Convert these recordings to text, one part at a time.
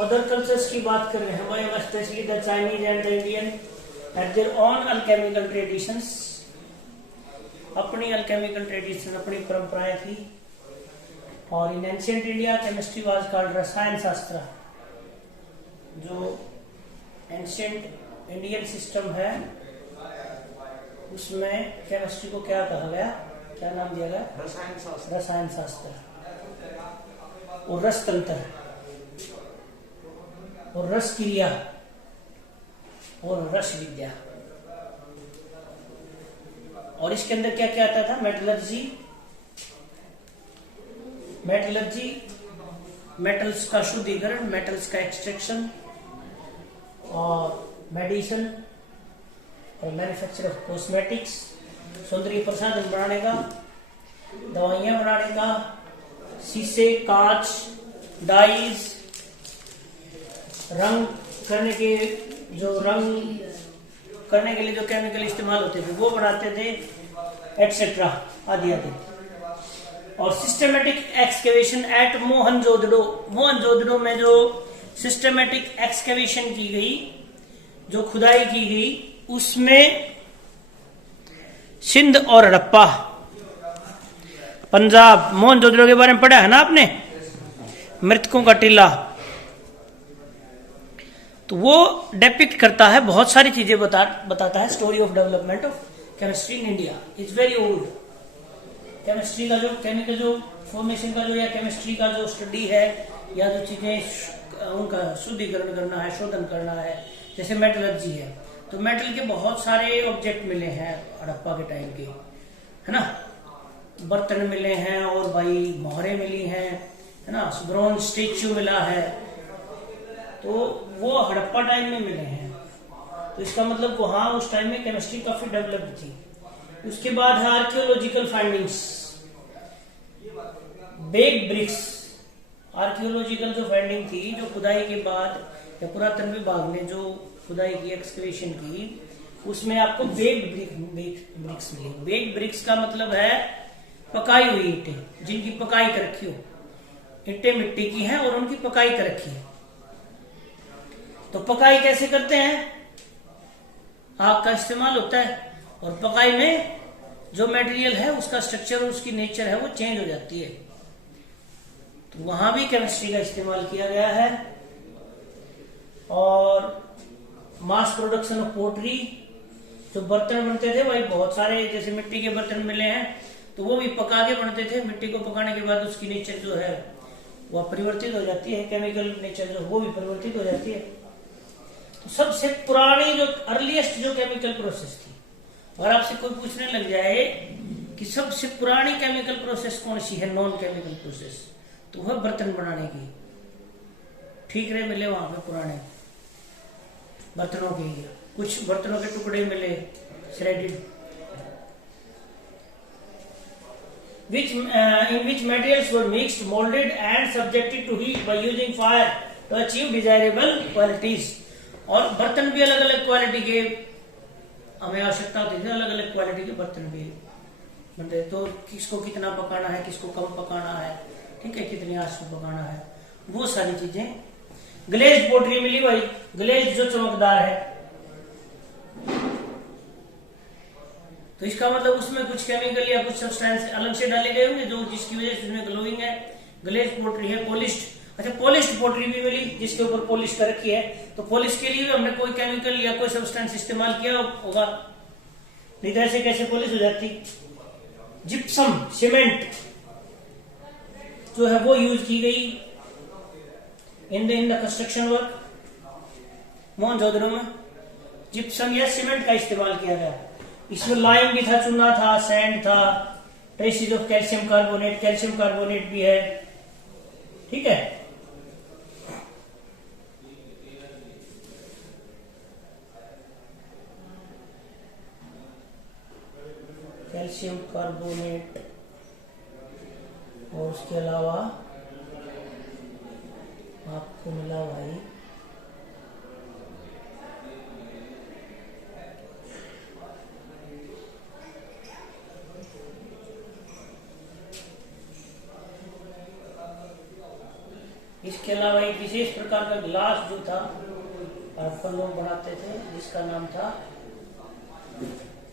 Other cultures की बात कर रहे हैं, वह specially the Chinese and the Indian at their own alchemical traditions, अपनी अल्केमिकल ट्रेडिशन, अपनी परंपराएं थी। और in ancient India chemistry was called rasayan shastra. जो एंशिएंट इंडियन सिस्टम है उसमें केमिस्ट्री को क्या कहा गया, क्या नाम दिया गया? रसायन शास्त्र। रसायन शास्त्र और रस तंत्र और रस क्रिया और रस विद्या। और इसके अंदर क्या क्या आता था? मेटलर्जी, मेटल्स का शुद्धिकरण, मेटल्स का एक्सट्रैक्शन, और मेडिसिन और मैन्युफैक्चर ऑफ कॉस्मेटिक्स, सौंदर्य प्रसाधन बनाने का, दवाइयां बनाने का, शीशे, कांच, डाइज, रंग करने के लिए जो केमिकल इस्तेमाल होते थे वो बनाते थे, एटसेट्रा आदि आदि। और सिस्टमेटिक एक्सकेवेशन एट मोहनजोदड़ो में जो सिस्टमेटिक एक्सकेवेशन की गई, जो खुदाई की गई, उसमें सिंध और हड़प्पा, पंजाब, मोहनजोदड़ो के बारे में पढ़ा है ना आपने, मृतकों का टीला, तो वो डेपिक्ट करता है, बहुत सारी चीजें बताता है। Story of development of chemistry in India is very old. Chemistry का जो केमिकल जो फॉर्मेशन का जो या केमिस्ट्री का जो स्टडी है या जो चीजें उनका शुद्धिकरण करना है, शोधन करना है, जैसे मेटलर्जी है, तो मेटल के बहुत सारे ऑब्जेक्ट मिले हैं हड़प्पा के टाइम के, है ना, बर्तन मिले हैं और भाई मोहरें मिली हैं, है ना, ब्रॉन्ज स्टेच्यू मिला है, तो वो हड़प्पा टाइम में मिले हैं। तो इसका मतलब वहां उस टाइम में केमिस्ट्री काफी डेवलप्ड थी। उसके बाद है archaeological findings, baked bricks. Archaeological जो फाइंडिंग थी, जो खुदाई के बाद या पुरातन विभाग ने जो खुदाई की, एक्सकवेशन की, उसमें आपको बेग ब्रिक्स मिली। बेग ब्रिक्स का मतलब है पकाई हुई ईंटें, जिनकी पकाई कर रखी हो। ईंटें मिट्टी की हैं और उनकी पकाई कर रखी है। तो पकाई कैसे करते हैं? आग का इस्तेमाल होता है, और पकाई में जो मटेरियल है उसका स्ट्रक्चर और उसकी नेचर है वो चेंज हो जाती है। तो वहां भी केमिस्ट्री का इस्तेमाल किया गया है। और मास प्रोडक्शन ऑफ पोटरी, जो बर्तन बनते थे भाई बहुत सारे, जैसे मिट्टी के बर्तन मिले हैं, तो वो भी पका के बनते थे। मिट्टी को पकाने के बाद उसकी नेचर जो है वह परिवर्तित हो जाती है, केमिकल नेचर जो वो भी परिवर्तित हो जाती है। तो सबसे पुरानी जो अर्लीस्ट जो केमिकल प्रोसेस थी, अगर आपसे कोई पूछने लग जाए कि सबसे पुरानी केमिकल प्रोसेस कौन सी है, नॉन केमिकल प्रोसेस, तो वह बर्तन बनाने की। ठीक रहे मिले वहां पे पुराने बर्तनों के, कुछ बर्तनों के टुकड़े मिले shredded, in which materials were mixed, molded and subjected to heat by using fire to achieve desirable qualities। और बर्तन भी अलग अलग क्वालिटी के हमें आवश्यकता होती है, अलग अलग क्वालिटी के बर्तन भी बनते। तो किसको कितना पकाना है, किसको कम पकाना है, ठीक है, कितनी आंच में पकाना है, वो सारी चीजें। ग्लेज पोटरी मिली भाई, ग्लेज जो चमकदार है, तो इसका मतलब उसमें कुछ केमिकल या कुछ सब्सटेंस अलग से डाले गए होंगे जो जिसकी वजह से उसमें ग्लोइंग है। ग्लेज पोटरी है। पॉलिश्ड, अच्छा पॉलिश्ड पोटरी भी मिली जिसके ऊपर पॉलिश कर रखी है, तो पॉलिश के लिए भी हमने कोई केमिकल या कोई सब्सटेंस इस्तेमाल किया होगा, नहीं तो ऐसे कैसे पॉलिश हो जाती। जिप्सम, सीमेंट जो है वो यूज की गई in the construction work. Mohenjodaro में जिप्सम या सीमेंट का इस्तेमाल किया गया। इसमें लाइम भी था, चूना था, सैंड था, ट्रेसिस ऑफ कैल्शियम कार्बोनेट भी है, ठीक है। कैल्शियम कार्बोनेट, और उसके अलावा आपको मिला भाई इसके अलावा एक विशेष प्रकार का ग्लास जो था हड़प्पन लोग बनाते थे, जिसका नाम था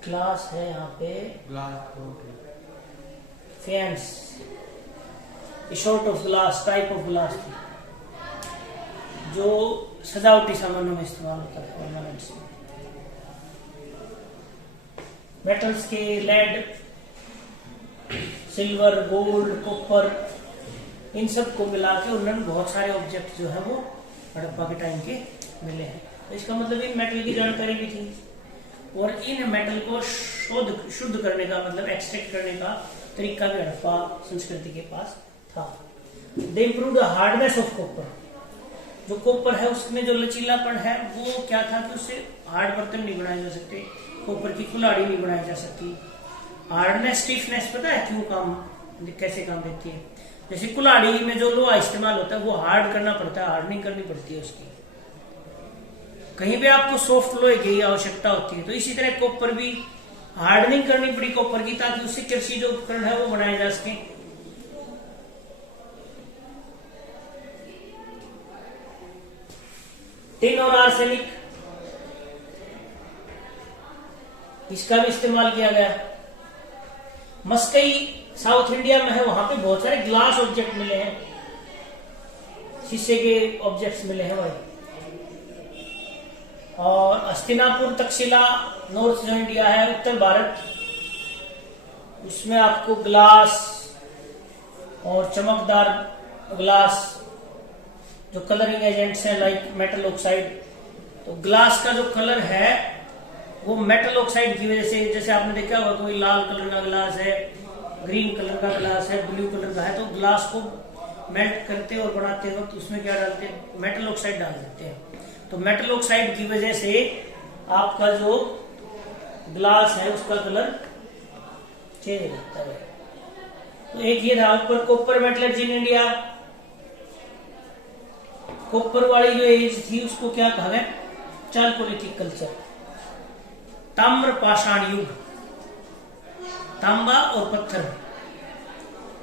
ग्लास है यहाँ पे fans, short of glass type of glass थी जो सजावटी सामानों में इस्तेमाल होता था, ऑर्नामेंट्स में। मेटल्स के लेड, सिल्वर, गोल्ड, कॉपर, इन सब को मिला के उन्होंने बहुत सारे ऑब्जेक्ट जो है वो हड़प्पा के टाइम के मिले हैं। तो इसका मतलब इन मेटल की जानकारी भी थी और इन मेटल को शुद्ध करने का मतलब एक्सट्रैक्ट करने का तरीका भी हड़प्पा संस्कृति के पास था। दे improve the hardness of copper. जो कॉपर है उसमें जो लचीलापन है वो क्या था कि उससे हार्ड बर्तन नहीं बनाए जा सकते, कॉपर की कुल्हाड़ी नहीं बनाई जा सकती। हार्डनेस, स्टिफनेस पता है क्यों कैसे काम देती है? जैसे कुल्हाड़ी में जो लोहा इस्तेमाल होता है वो हार्ड करना पड़ता है, हार्डनिंग करनी पड़ती है उसकी। कहीं भी आपको सॉफ्ट लोहे की आवश्यकता होती है, तो इसी तरह कॉपर भी हार्डनिंग करनी पड़ी कॉपर की, ताकि उससे कृषि जो उपकरण है वो बनाए जा सके। टिन और आर्सेनिक, इसका भी इस्तेमाल किया गया। मस्कई साउथ इंडिया में है, वहां पे बहुत सारे ग्लास ऑब्जेक्ट मिले हैं, शीशे के ऑब्जेक्ट्स मिले हैं भाई। और हस्तिनापुर, तक्षशिला, नॉर्थ जो इंडिया है, उत्तर भारत, उसमें आपको ग्लास और चमकदार ग्लास जो कलरिंग एजेंट्स हैं लाइक मेटल ऑक्साइड। तो ग्लास का जो कलर है वो मेटल ऑक्साइड की वजह से, जैसे आपने देखा होगा कोई लाल कलर का ग्लास है, ग्रीन कलर का ग्लास है, ब्लू कलर का है, तो ग्लास को मेल्ट करते और बनाते वक्त उसमें क्या डालते हैं? मेटल ऑक्साइड डाल देते हैं। तो मेटल ऑक्साइड की वजह से आपका जो ग्लास है उसका कलर चेंज हो जाता है। तो एक ये था ऊपर copper metallurgy in India. Copper वाली जो एज थी उसको क्या कहा गया? चालकोलिथिक कल्चर, ताम्र पाषाण युग, तांबा और पत्थर,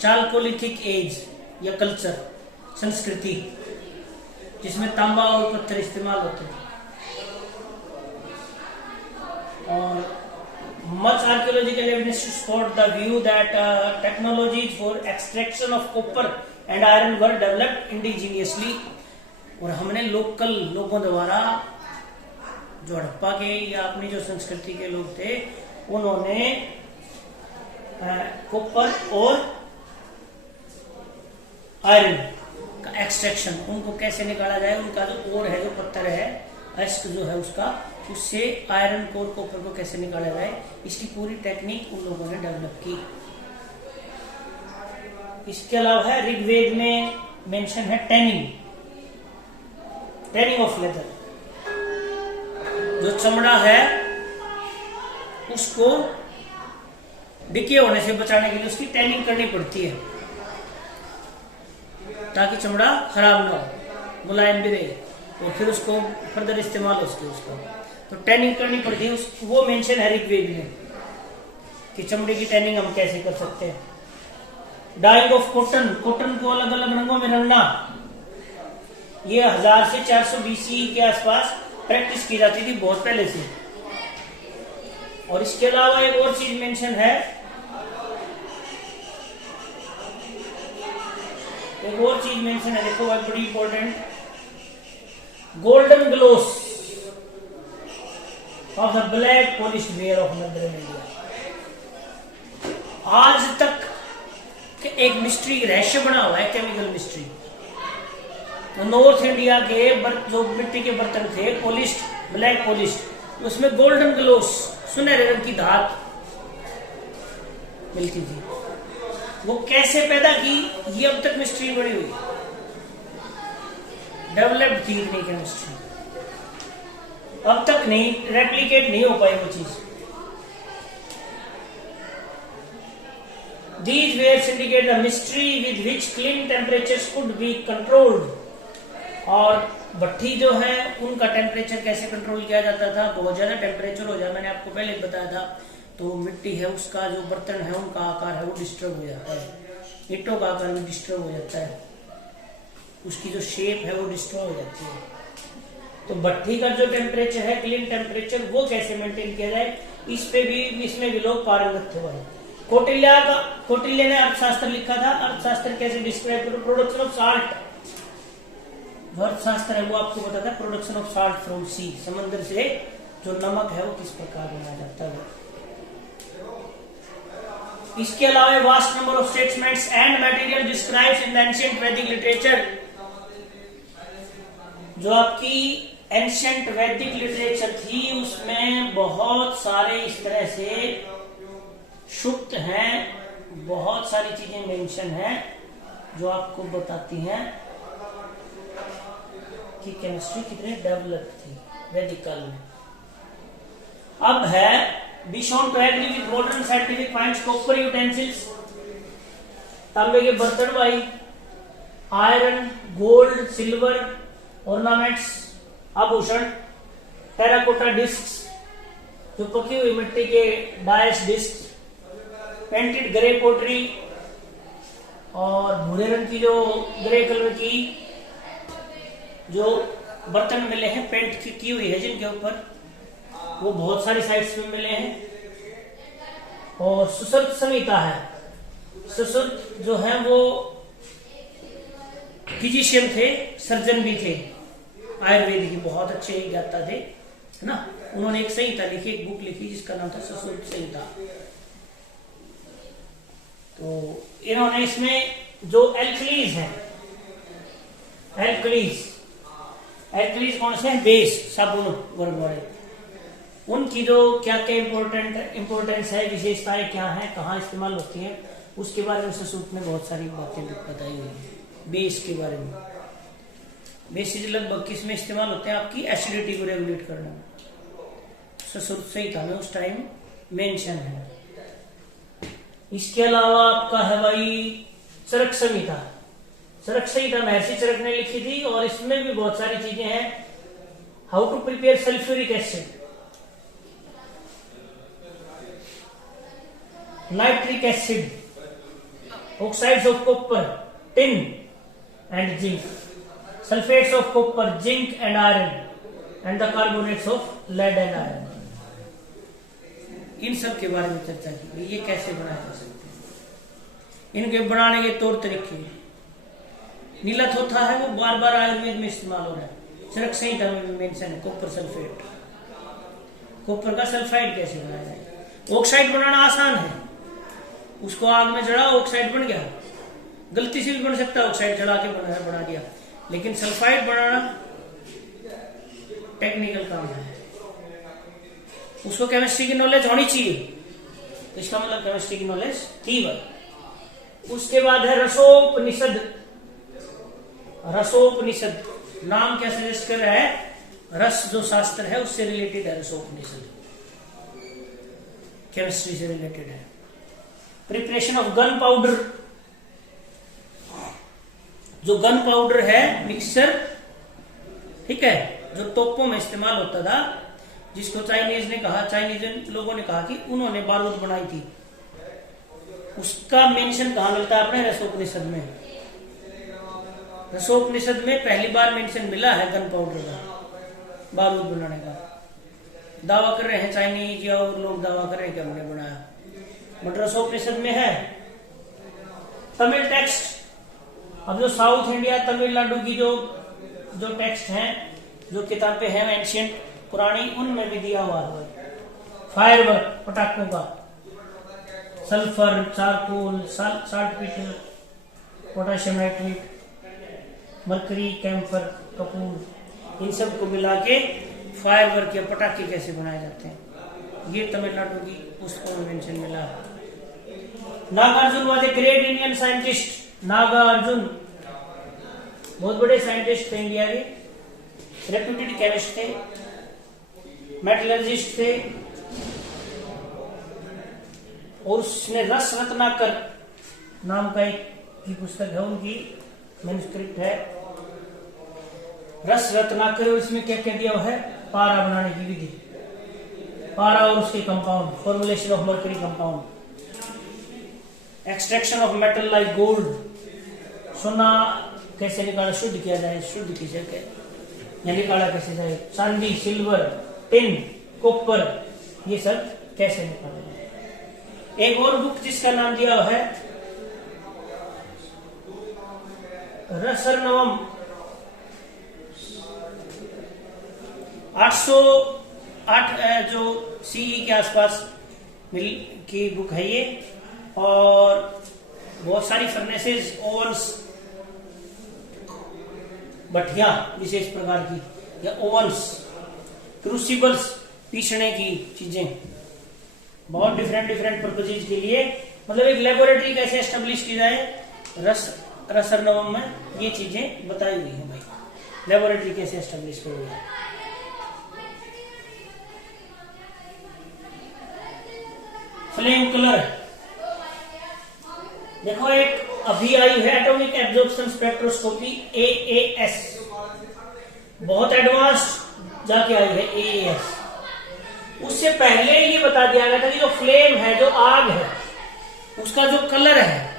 चालकोलिथिक एज या कल्चर, संस्कृति जिसमें तांबा और पत्थर इस्तेमाल होते थे। और much archaeological evidence to support the view that technologies for extraction of copper and iron were developed indigenously। और हमने लोकल लोगों द्वारा, जो हड़प्पा के या अपनी जो संस्कृति के लोग थे, उन्होंने कॉपर और आयरन का एक्सट्रैक्शन, उनको कैसे निकाला जाए, उनका जो ओर है, जो पत्थर है, अयस्क जो है उसका, उससे आयरन को और कॉपर को कैसे निकाला जाए, इसकी पूरी टेक्निक उन लोगों ने डेवलप की। इसके अलावा है ऋग्वेद में मेंशन है टैनिंग, टैनिंग ऑफ लेदर। जो चमड़ा है उसको डिके होने से बचाने के लिए उसकी टैनिंग करनी पड़ती है ताकि चमड़ा खराब ना हो, मुलायम भी रहे और फिर उसको फर्दर इस्तेमाल हो सके उसका। तो टैनिंग करनी पड़ती है, वो मेंशन है ऋग्वेद में कि चमड़े की टैनिंग हम कैसे कर सकते हैं। डाइंग ऑफ कॉटन, कॉटन को अलग अलग रंगों में रंगना, ये 1000 से 400 BC के आसपास प्रैक्टिस की जाती थी, बहुत पहले से। और इसके अलावा एक और चीज मेंशन है, एक और चीज मेंशन है, देखो बहुत बड़ी important, golden gloss of the black polished ware of northern India. आज तक एक मिस्ट्री, रहस्य बना हुआ है, केमिकल मिस्ट्री। तो नॉर्थ इंडिया के जो मिट्टी के बर्तन थे पॉलिश्ड, ब्लैक पॉलिश्ड, उसमें गोल्डन ग्लोस, सुनहरे रंग की धात मिलती थी। वो कैसे पैदा की, ये अब तक मिस्ट्री बनी हुई, डेवलप्ड थी इतनी केमिस्ट्री, अब तक नहीं, रेप्लिकेट नहीं हो पाई वो चीज। These waves indicate the mystery with which kiln temperatures could be controlled। और भट्टी जो है उनका टेम्परेचर कैसे कंट्रोल किया जाता था, बहुत ज्यादा टेम्परेचर हो जाए, मैंने आपको पहले बताया था, तो मिट्टी है उसका जो बर्तन है उनका आकार है वो डिस्टर्ब हो जाता है, ईंटों का आकार भी डिस्टर्ब हो जाता है। उसकी जो शेप है वो डिस्ट्रॉय हो जाती है। तो भट्ठी का जो टेम्परेचर है, क्लीन टेम्परेचर, वो कैसे मेंटेन किया जाए, इसमें भी लोग पारंगत थे भाई। कौटिल्य ने अर्थशास्त्र लिखा था। अर्थशास्त्र कैसे डिस्क्राइब करो, प्रोडक्शन ऑफ साल्ट, अर्थशास्त्र है वो आपको बताता है प्रोडक्शन ऑफ साल्ट फ्रॉम सी, समंदर से जो नमक है वो किस प्रकार बनाया जाता है। इसके अलावा vast number of statements and material describes in the ancient वैदिक लिटरेचर, जो आपकी एंशिएंट वैदिक लिटरेचर थी उसमें बहुत सारे इस तरह से सुक्त हैं, बहुत सारी चीजें मेंशन हैं जो आपको बताती हैं कि केमिस्ट्री कितनी डेवलप थी वैदिक काल में। अब है be shown to agree with modern scientific points, copper utensils, तांबे के बर्तन भाई, आयरन, गोल्ड, सिल्वर, ऑर्नामेंट्स, आभूषण, टेराकोटा डिस्क जो पकी हुई मिट्टी के dice disc, painted grey pottery और भूरे रंग की जो ग्रे कलर की जो बर्तन मिले हैं पेंट की हुई है जिनके ऊपर, वो बहुत सारी साइट्स में मिले हैं। और सुश्रुत संहिता है, सुश्रुत जो है वो फिजिशियन थे, सर्जन भी थे, आयुर्वेद की बहुत अच्छे ज्ञाता थे, है ना। उन्होंने एक संहिता लिखी, एक बुक लिखी जिसका नाम था सुश्रुत संहिता। तो इन्होंने इसमें जो एल्कलीज है, एल्कलीज कौन से हैं, बेस साबुन वर्ग वाले, उनकी जो क्या क्या इंपोर्टेंस है, विशेषताएं क्या है, कहाँ इस्तेमाल होती है, उसके बारे में सुश्रुत में बहुत सारी बातें बताई हुई है। बेस के बारे में, बेसिस लगभग किस में इस्तेमाल होते हैं, आपकी एसिडिटी को रेगुलेट करने में, सुश्रुत संहिता में उस टाइम मेंशन है। इसके अलावा आपका है भाई चरक संहिता, चरक संहिता महर्षि चरक ने लिखी थी और इसमें भी बहुत सारी चीजें हैं। How to prepare sulphuric acid, nitric acid, oxides of copper, tin and zinc, sulphates of copper, zinc and iron and the carbonates of lead and iron, इन सब के बारे में चर्चा की गई। ये कैसे बनाए जा सकते हैं, इनके बनाने के तौर तरीके। नीला थोथा है वो बार बार आयुर्वेद में इस्तेमाल हो रहा है, चरक संहिता में भी मेंशन है। कॉपर सल्फेट, कॉपर का सल्फाइड कैसे बनाया जाए। ऑक्साइड बनाना आसान है, उसको आग में जड़ा ऑक्साइड बन गया, गलती से भी बन सकता है, ऑक्साइड जला के बना दिया, लेकिन सल्फाइड बनाना टेक्निकल काम है, उसको केमिस्ट्री की नॉलेज होनी चाहिए। तो इसका मतलब केमिस्ट्री की नॉलेज थी वह। उसके बाद है रसोपनिषद, रसोपनिषद नाम क्या सजेस्ट कर रहा है, रस जो शास्त्र है उससे रिलेटेड है रसोपनिषद, केमिस्ट्री से रिलेटेड है। प्रिपरेशन ऑफ गन पाउडर, जो गन पाउडर है मिक्सचर, ठीक है, जो तोपों में इस्तेमाल होता था, जिसको चाइनीज लोगों ने कहा कि उन्होंने बारूद बनाई थी, उसका मेंशन कहां मिलता है अपने रसोपनिषद में। रसोपनिषद में पहली बार मेंशन मिला है गन पाउडर का, बारूद बनाने का। दावा कर रहे हैं चाइनीज या और लोग दावा कर रहे हैं कि हमने बनाया, बट रसोपनिषद में है। तमिल टेक्स्ट, अब जो साउथ इंडिया तमिलनाडु की जो टेक्स्ट हैं, जो किताबें हैं एंशिएंट पुरानी, उनमें भी दिया हुआ है फायरवर्क, पटाखों का, sulphur, charcoal, saltpetre, potassium nitrate, mercury, camphor, कपूर, इन सब को मिला के फायरवर्क या पटाखे कैसे बनाए जाते हैं, ये तमिलनाडु की पुस्तकों में मेंशन मिला है। Nagarjuna was a great Indian scientist, Nagarjuna बहुत बड़े साइंटिस्ट थे इंडिया के, रेप्यूटेड केमिस्ट थे, मेटलर्जिस्ट थे, और उसने रस रत्नाकर नाम का एक की पुस्तक है, उनकी मैन्युस्क्रिप्ट है रस रत्नाकर, और इसमें क्या क्या दिया हुआ है, पारा बनाने की विधि, पारा और उसके compound, formulation of mercury compound, extraction of metal like gold, सोना कैसे निकाला, शुद्ध किया जाए, शुद्ध किसे या निकाला कैसे जाए, चांदी, सिल्वर, टिन, कॉपर, ये सब कैसे निकाला जाए। एक और बुक जिसका नाम दिया है रसरनवम, 808 जो सीई के आसपास मिल की बुक है ये, और बहुत सारी फर्नेसेस, ओवन्स, भट्टियां विशेष प्रकार की, या ओवन्स, क्रूसिबल्स, पीसने की चीजें, बहुत डिफरेंट पर्पजेज के लिए, मतलब एक लेबोरेटरी कैसे एस्टेब्लिश की जाए, रसरनवम में ये चीजें बताई हुई है भाई, लेबोरेटरी कैसे एस्टेब्लिश करोगे। फ्लेम कलर, देखो एक अभी आई है एटॉमिक एब्जॉर्प्शन स्पेक्ट्रोस्कोपी, AAS, बहुत एडवांस जाके आई है AAS। उससे पहले ये बता दिया गया था कि जो फ्लेम है, जो आग है, उसका जो कलर है,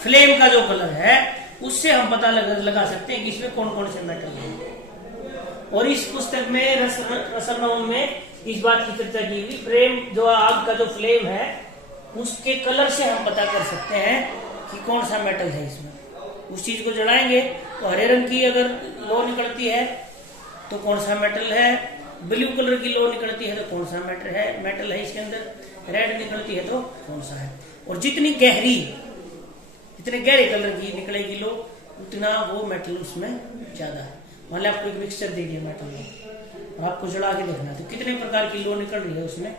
फ्लेम का जो कलर है, उससे हम पता लगा सकते हैं कि इसमें कौन कौन से मेटल हैं। और इस पुस्तक में रसरनवम में इस बात की चर्चा की हुई, फ्लेम जो आग का जो फ्लेम है, उसके कलर से हम पता कर सकते हैं कि कौन सा मेटल है इसमें। उस चीज को जलाएंगे तो हरे रंग की अगर लो निकलती है तो कौन सा मेटल है, ब्लू कलर की लो निकलती है तो कौन सा मेटल है इसके अंदर, रेड निकलती है तो कौन सा है। और जितनी गहरे कलर की निकलेगी लो, उतना वो मेटल उसमें ज्यादा है। मान लिया आपको एक मिक्सचर दे दिया मेटल में, और आपको जला के देखना तो कितने प्रकार की लो निकल रही है उसमें,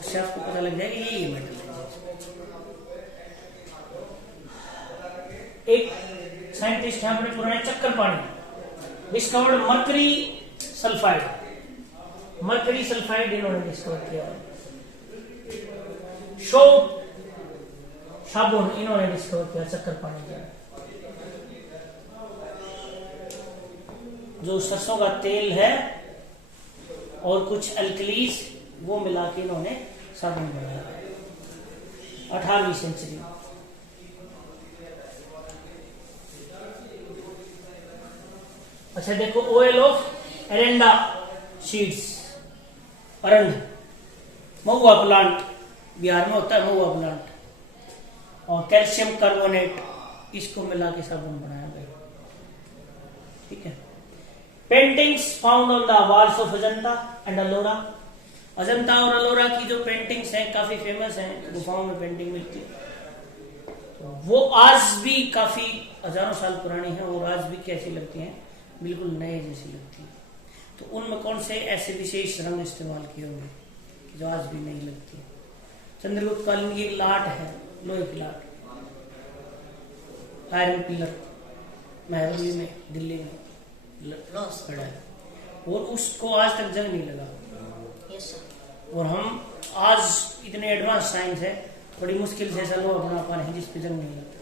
उससे आपको पता लग जाएगा ये मेटल है। एक साइंटिस्ट यहाँ पर पुराने चक्कर पानी डिस्कवर्ड मर्करी सल्फाइड इन्होंने डिस्कवर किया। साबुन इन्होंने डिस्कवर किया चक्कर पानी का। जो सरसों का तेल है और कुछ अल्कलीज वो मिला के इन्होंने साबुन बनाया 18वीं सेंचुरी। अच्छा देखो, ऑयल ऑफ एरेंडा सीड्स, अरंड, महुआ प्लांट, बिहार में होता है महुआ प्लांट, और कैल्शियम कार्बोनेट, इसको मिला के साबुन बनाया गया। ठीक है। Paintings found on the walls of Ajanta and Ellora. Ajanta और अलोरा की जो पेंटिंग्स हैं काफी फेमस हैं, गुफाओं में पेंटिंग मिलती है, तो वो आज भी काफी हजारों साल पुरानी है और आज भी कैसी लगती हैं, बिल्कुल नए जैसी लगती है। तो उनमें कौन से ऐसे विशेष रंग इस्तेमाल किए होंगे जो आज भी नहीं लगती है। चंद्रगुप्त कालीन की एक लाट है, लोहे की लाट, आयरन पिलर, महरौली में, दिल्ली में पड़ा है, और उसको आज तक जंग नहीं लगा। और हम आज इतने एडवांस साइंस है, बड़ी मुश्किल से ऐसा लोहा बना पा रहे हैं जिस पे जंग नहीं लगता।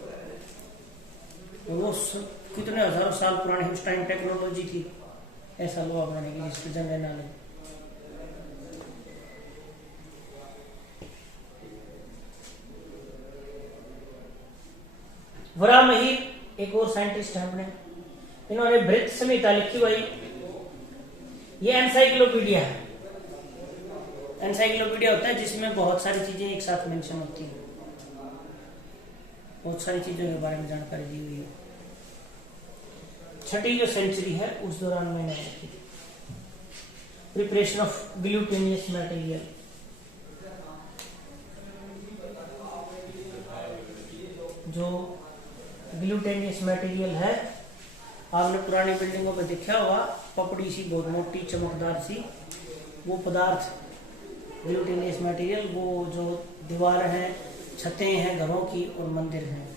तो वो कितने हजारों साल पुराने, उस टाइम टेक्नोलॉजी थी ऐसा लोहा बनाने की जिस पे जंग ना लगे। वराहमिहिर एक और साइंटिस्ट है अपने, इन्होंने बृहत संहिता लिखी हुई। ये एनसाइक्लोपीडिया है। एनसाइक्लोपीडिया होता है जिसमें बहुत सारी चीजें एक साथ मेंशन होती हैं, बहुत सारी चीजों के बारे में जानकारी दी हुई है। छठी जो सेंचुरी है उस दौरान मैंने लिखी थी। प्रिपरेशन ऑफ ग्लूटेनियस मटेरियल, जो ग्लूटेनियस मटेरियल है, आपने पुरानी बिल्डिंगों में देखा होगा, पपड़ी सी बहुत मोटी चमकदार सी, वो पदार्थ ग्लूटेनियस मटेरियल, वो जो दीवार हैं, छतें हैं घरों की और मंदिर हैं,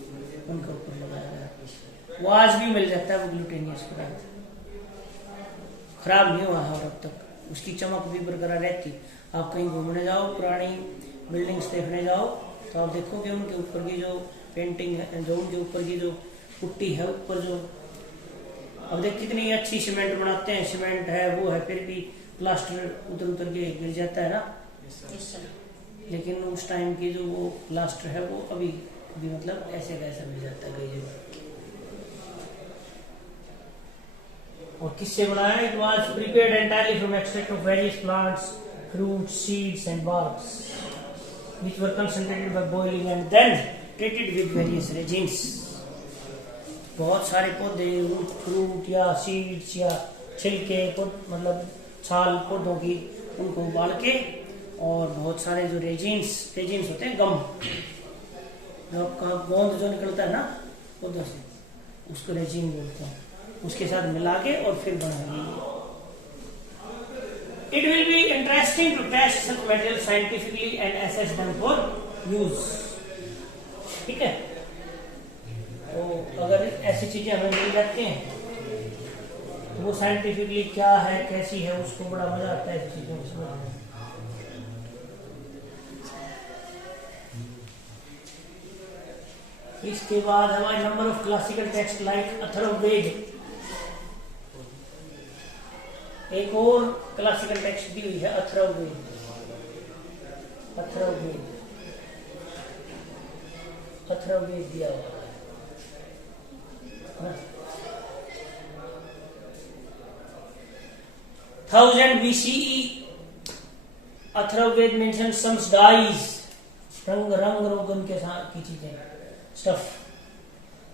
उनके ऊपर लगाया गया, वो आज भी मिल जाता है। वो ग्लूटेनियस पदार्थ खराब नहीं हुआ है और अब तक उसकी चमक भी बरकरार रहती। आप कहीं घूमने जाओ, पुरानी बिल्डिंग्स देखने जाओ, तो आप देखोगे उनके ऊपर की जो पेंटिंग है, जो उनके ऊपर की जो पुट्टी है, ऊपर जो, अब देख कितनी अच्छी सीमेंट बनाते हैं, सीमेंट है वो है, फिर भी प्लास्टर उतर के गिर जाता है ना। लेकिन उस टाइम की जो वो प्लास्टर है वो अभी भी मतलब ऐसे कैसा मिल जाता है कई जगह। और किससे बनाया? It was prepared entirely from extract of various plants, fruits, seeds and barks which were concentrated by boiling and then treated with various resins. बहुत सारे पौधे, फ्रूट या सीड्स या छिलके, मतलब छाल पौधों की, उनको उबाल के और बहुत सारे जो रेजिन्स होते हैं, गम, जो आपका गोंद जो निकलता है ना पौधों से, उसको रेजिन बोलते हैं, उसके साथ मिला के और फिर बनाएंगे। It will be interesting to test such material scientifically and assess them for use. ठीक है, तो अगर ऐसी चीजें हमें मिल जाती हैं तो वो साइंटिफिकली क्या है, कैसी है, उसको बड़ा मजा आता है ऐसी चीजों को समझने में। इसके बाद हमारे number of classical text like Atharvaveda, एक और क्लासिकल टेक्स्ट दी हुई है अथर्ववेद। अथर्ववेद दिया हुआ है 1000 BCE। Atharvaveda mention some dyes, रंग रोगन के साथ की चीजें, stuff.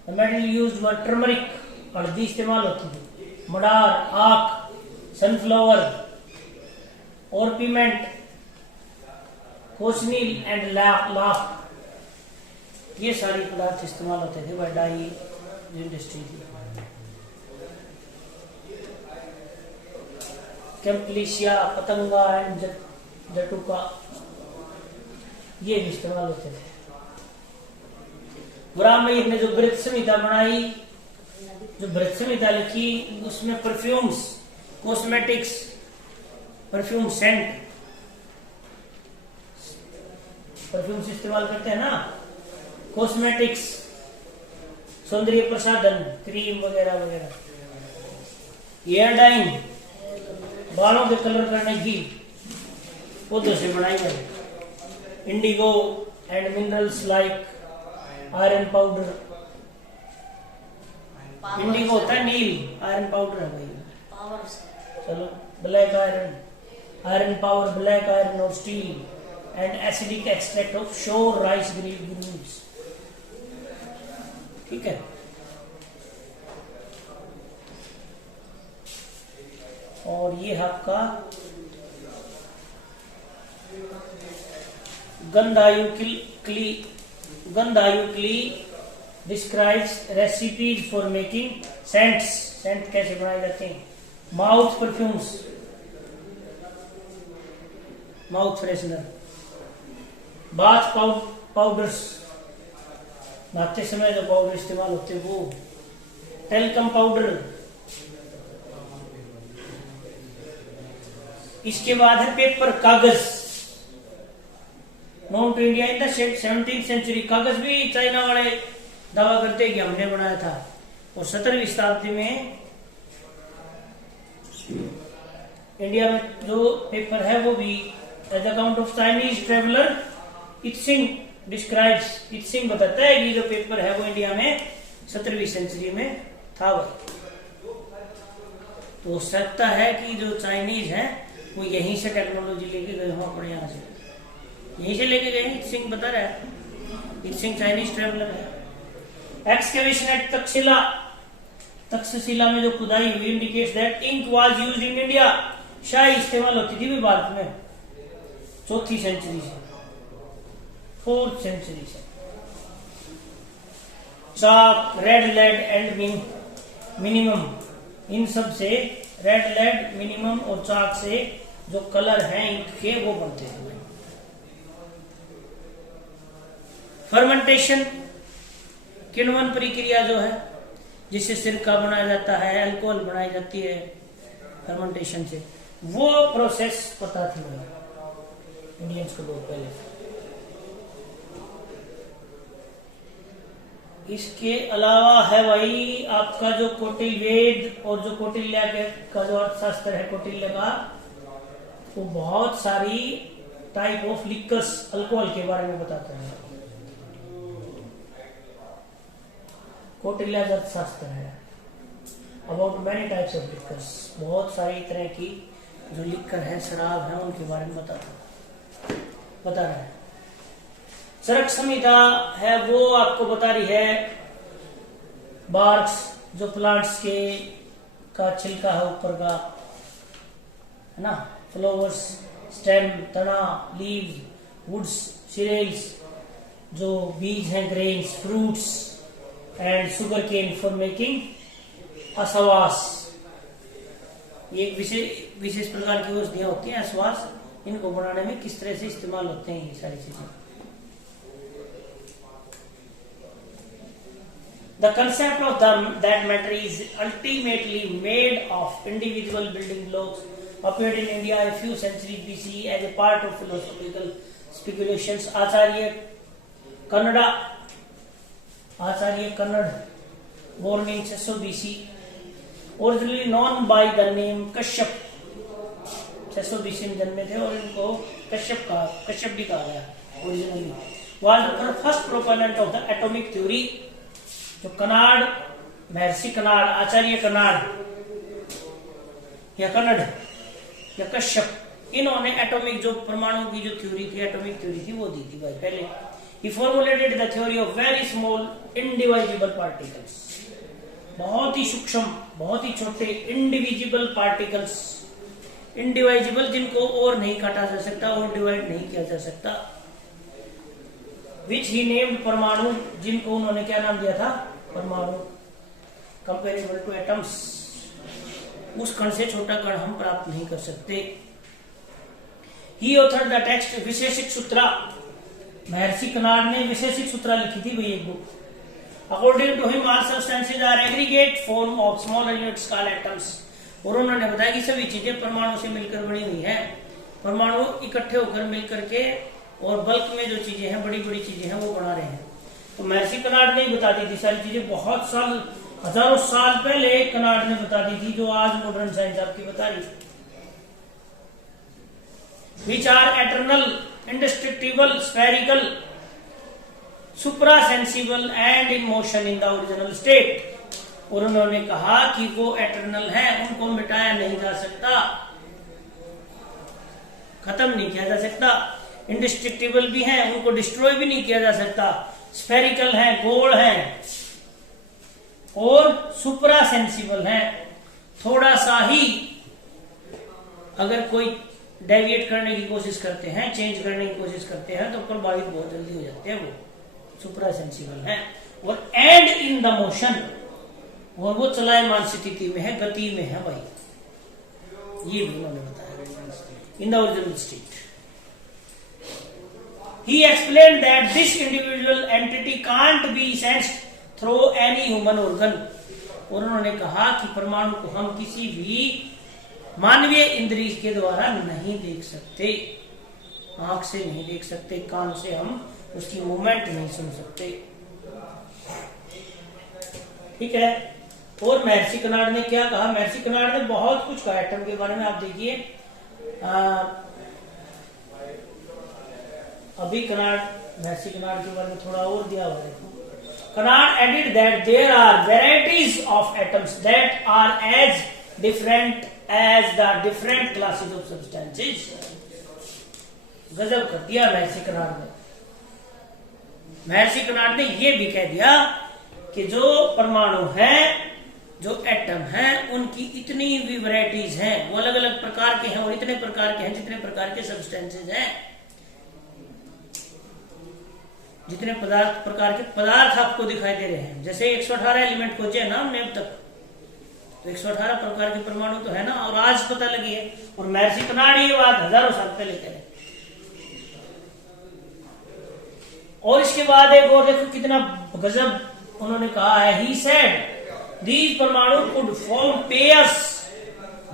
The metal used were turmeric, हल्दी इस्तेमाल होती थी, मडार, आक, sunflower, orpiment, cochineal and lac, ये सारी पदार्थ इस्तेमाल होते थे बाय डाई इंडस्ट्री की। कैम्पलीशिया, पतंगा एंड जटुका, ये भी इस्तेमाल होते थे। ब्राह्मण ने जो बृहत संहिता बनाई, जो बृहत संहिता लिखी, उसमें perfumes, cosmetics, perfume scent, perfumes इस्तेमाल करते हैं ना, कॉस्मेटिक्स, सौंदर्य प्रसाधन, क्रीम वगैरह वगैरह, हेयर डाइंग, बालों के कलर करने की पौधों से बनाई गई, indigo and minerals like iron powder. Indigo होता है नील, आयरन पाउडर है भाई। चलो, black iron power, black iron और steel and acidic extract of sour rice grains. ठीक है, और ये आपका गंधायुक्ली describes recipes for making scents. Scent कैसे बनाए जाते हैं? Mouth perfumes, mouth freshener, bath powders, नहाते समय जो पाउडर इस्तेमाल होते हैं वो, टेल्कम पाउडर। इसके बाद है पेपर, कागज। Known to India in the 17th century. कागज भी चाइना वाले दावा करते हैं कि हमने बनाया था, और 17वीं शताब्दी में इंडिया में जो पेपर है वो भी, as account of Chinese traveller Itsing describes, Itsing बताता है कि जो पेपर है वो इंडिया में 17वीं सेंचुरी में था। तो हो सकता है कि जो चाइनीज है वो यहीं से टेक्नोलॉजी लेके गए हो, अपने यहाँ से यहीं से लेके गए। इत्सिंग बता रहा है, इत्सिंग चाइनीज ट्रेवलर है। एक्सकेवेशन एट तक्षशिला में जो खुदाई हुई indicates that ink was used in India. शाही इस्तेमाल होती थी भी भारत में 4th सेंचुरी से, 4th सेंचुरी से। चाक, रेड लेड एंड मिनिमम, इन सब से, रेड लेड, मिनिमम और चाक से जो कलर हैं इंक के वो बनते हैं। फर्मेंटेशन, किण्वन प्रक्रिया जो है जिससे सिरका बनाया जाता है, अल्कोहल बनाई जाती है फर्मेंटेशन से, वो प्रोसेस पता थी इंडियंस को बहुत पहले। इसके अलावा है भाई आपका जो कौटिल्य और जो कौटिल्य का जो अर्थशास्त्र है कौटिल्य का, वो बहुत सारी टाइप ऑफ लिक्वर्स, अल्कोहल के बारे में बताता है। कौटिल्य अर्थशास्त्र है। About many types of liquors, बहुत सारी तरह की जो लिक्कर है, शराब है, उनके बारे में बता रहा है। चरक संहिता है वो आपको बता रही है बार्क्स, जो प्लांट्स के का छिलका है ऊपर का, है ना, फ्लावर्स, स्टेम, तना, लीव्स, वुड्स, सीरियल्स, जो बीज हैं, grains, fruits and sugarcane for making asavas. ये विशेष प्रकार की औषधियां होती हैं असवास, इनको बनाने में किस तरह से इस्तेमाल होते हैं ये सारी चीजें। The concept of that matter is ultimately made of individual building blocks appeared in India a few centuries BC as a part of philosophical speculations. Acharya Kannada, born in 600 BC, originally known by the name Kashyap, 600 BC में जन्मे थे और इनको कश्यप भी कहा गया originally, was the first proponent of the atomic theory। जो canard, महर्षि canard, आचार्य canard या कन्नड़ या कश्यप, इन्होंने एटॉमिक जो परमाणु की जो थ्योरी थी, एटॉमिक थ्योरी थी, वो दी थी भाई पहले। ही formulated the theory of very small indivisible particles, बहुत ही सूक्ष्म, बहुत ही छोटे इंडिविजिबल पार्टिकल्स, इंडिविजिबल जिनको और नहीं काटा जा सकता और डिवाइड नहीं किया जा सकता, विच ही नेम्ड परमाणु, जिनको उन्होंने क्या नाम दिया था, परमाणु, कंपेरेबल टू एटम्स, उस कण से छोटा कण हम प्राप्त नहीं कर सकते। He author the text Vaisheshika Sutra, Maharshi Kanada ने विशेषिक सूत्रा लिखी थी वही एक book. According to him all substances are aggregate form of small units called atoms, और उन्होंने बताया कि सभी चीजें परमाणु से मिलकर बनी हुई है, परमाणु इकट्ठे होकर मिलकर के और बल्क में जो चीजें हैं, बड़ी बड़ी चीजें हैं, वो बना रहे हैं। तो महर्षि कनाड ने बता दी थी सारी चीजें, बहुत साल, हजारों साल पहले कनाड ने बता दी थी, जो आज मॉडर्न साइंस आपकी बता रही। Which are eternal, indestructible, spherical, suprasensible and in motion in the original state, और उन्होंने कहा कि वो एटर्नल है, उनको मिटाया नहीं जा सकता, खत्म नहीं किया जा सकता, इंडिस्ट्रक्टिबल भी हैं, उनको डिस्ट्रॉय भी नहीं किया जा सकता, स्फेरिकल हैं, गोल हैं, और सुपरा सेंसिबल हैं, थोड़ा सा ही अगर कोई डेविएट करने की कोशिश करते हैं, चेंज करने की कोशिश करते हैं, तो प्रभावित बहुत जल्दी हो जाते हैं, वो सुपरा सेंसिबल हैं, और एंड इन द मोशन, और वो चलायमान स्थिति में है, गति में है भाई, ये भी उन्होंने बताया इन the original state. He explained that this individual entity can't be sensed through any human organ, और उन्होंने कहा कि परमाणु को हम किसी भी मानवीय इंद्रिय के द्वारा नहीं देख सकते, आंख से नहीं देख सकते, कान से हम उसकी मूवमेंट नहीं सुन सकते, ठीक है। और महर्षि कनाड ने क्या कहा, महर्षि कनाड ने बहुत कुछ कहा एटम के बारे में, आप देखिए अभी महर्षि कनाड के बारे में थोड़ा और दिया हुआ है। Kanada added that there are varieties of atoms that are as different as the different classes of substances. गजब कर दिया महर्षि कनाड ने। महर्षि कनाड ने यह भी कह दिया कि जो परमाणु है, जो एटम है, उनकी इतनी भी वैरायटीज हैं, वो अलग अलग प्रकार के हैं, और इतने प्रकार के हैं जितने प्रकार के सब्सटेंसेज हैं, जितने प्रकार के पदार्थ आपको दिखाई दे रहे हैं। जैसे 118 एलिमेंट खोजे हैं ना हमने अब तक, तो 118 प्रकार के परमाणु तो है ना, और आज पता लगी है, और महर्षि कनाड ये बात हजारों साल पहले कह रहे। और इसके बाद एक और देखो कितना गजब उन्होंने कहा है। ही सेड दीज परमाणु कुड फॉर्म पेयर्स,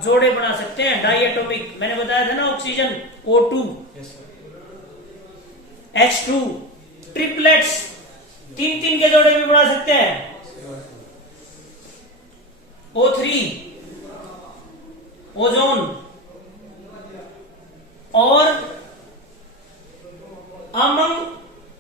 जोड़े बना सकते हैं, डाइएटॉमिक, मैंने बताया था ना, ऑक्सीजन O2, H2, ट्रिपलेट्स, 3 के जोड़े भी बना सकते हैं, O3, ओजोन, और अमंग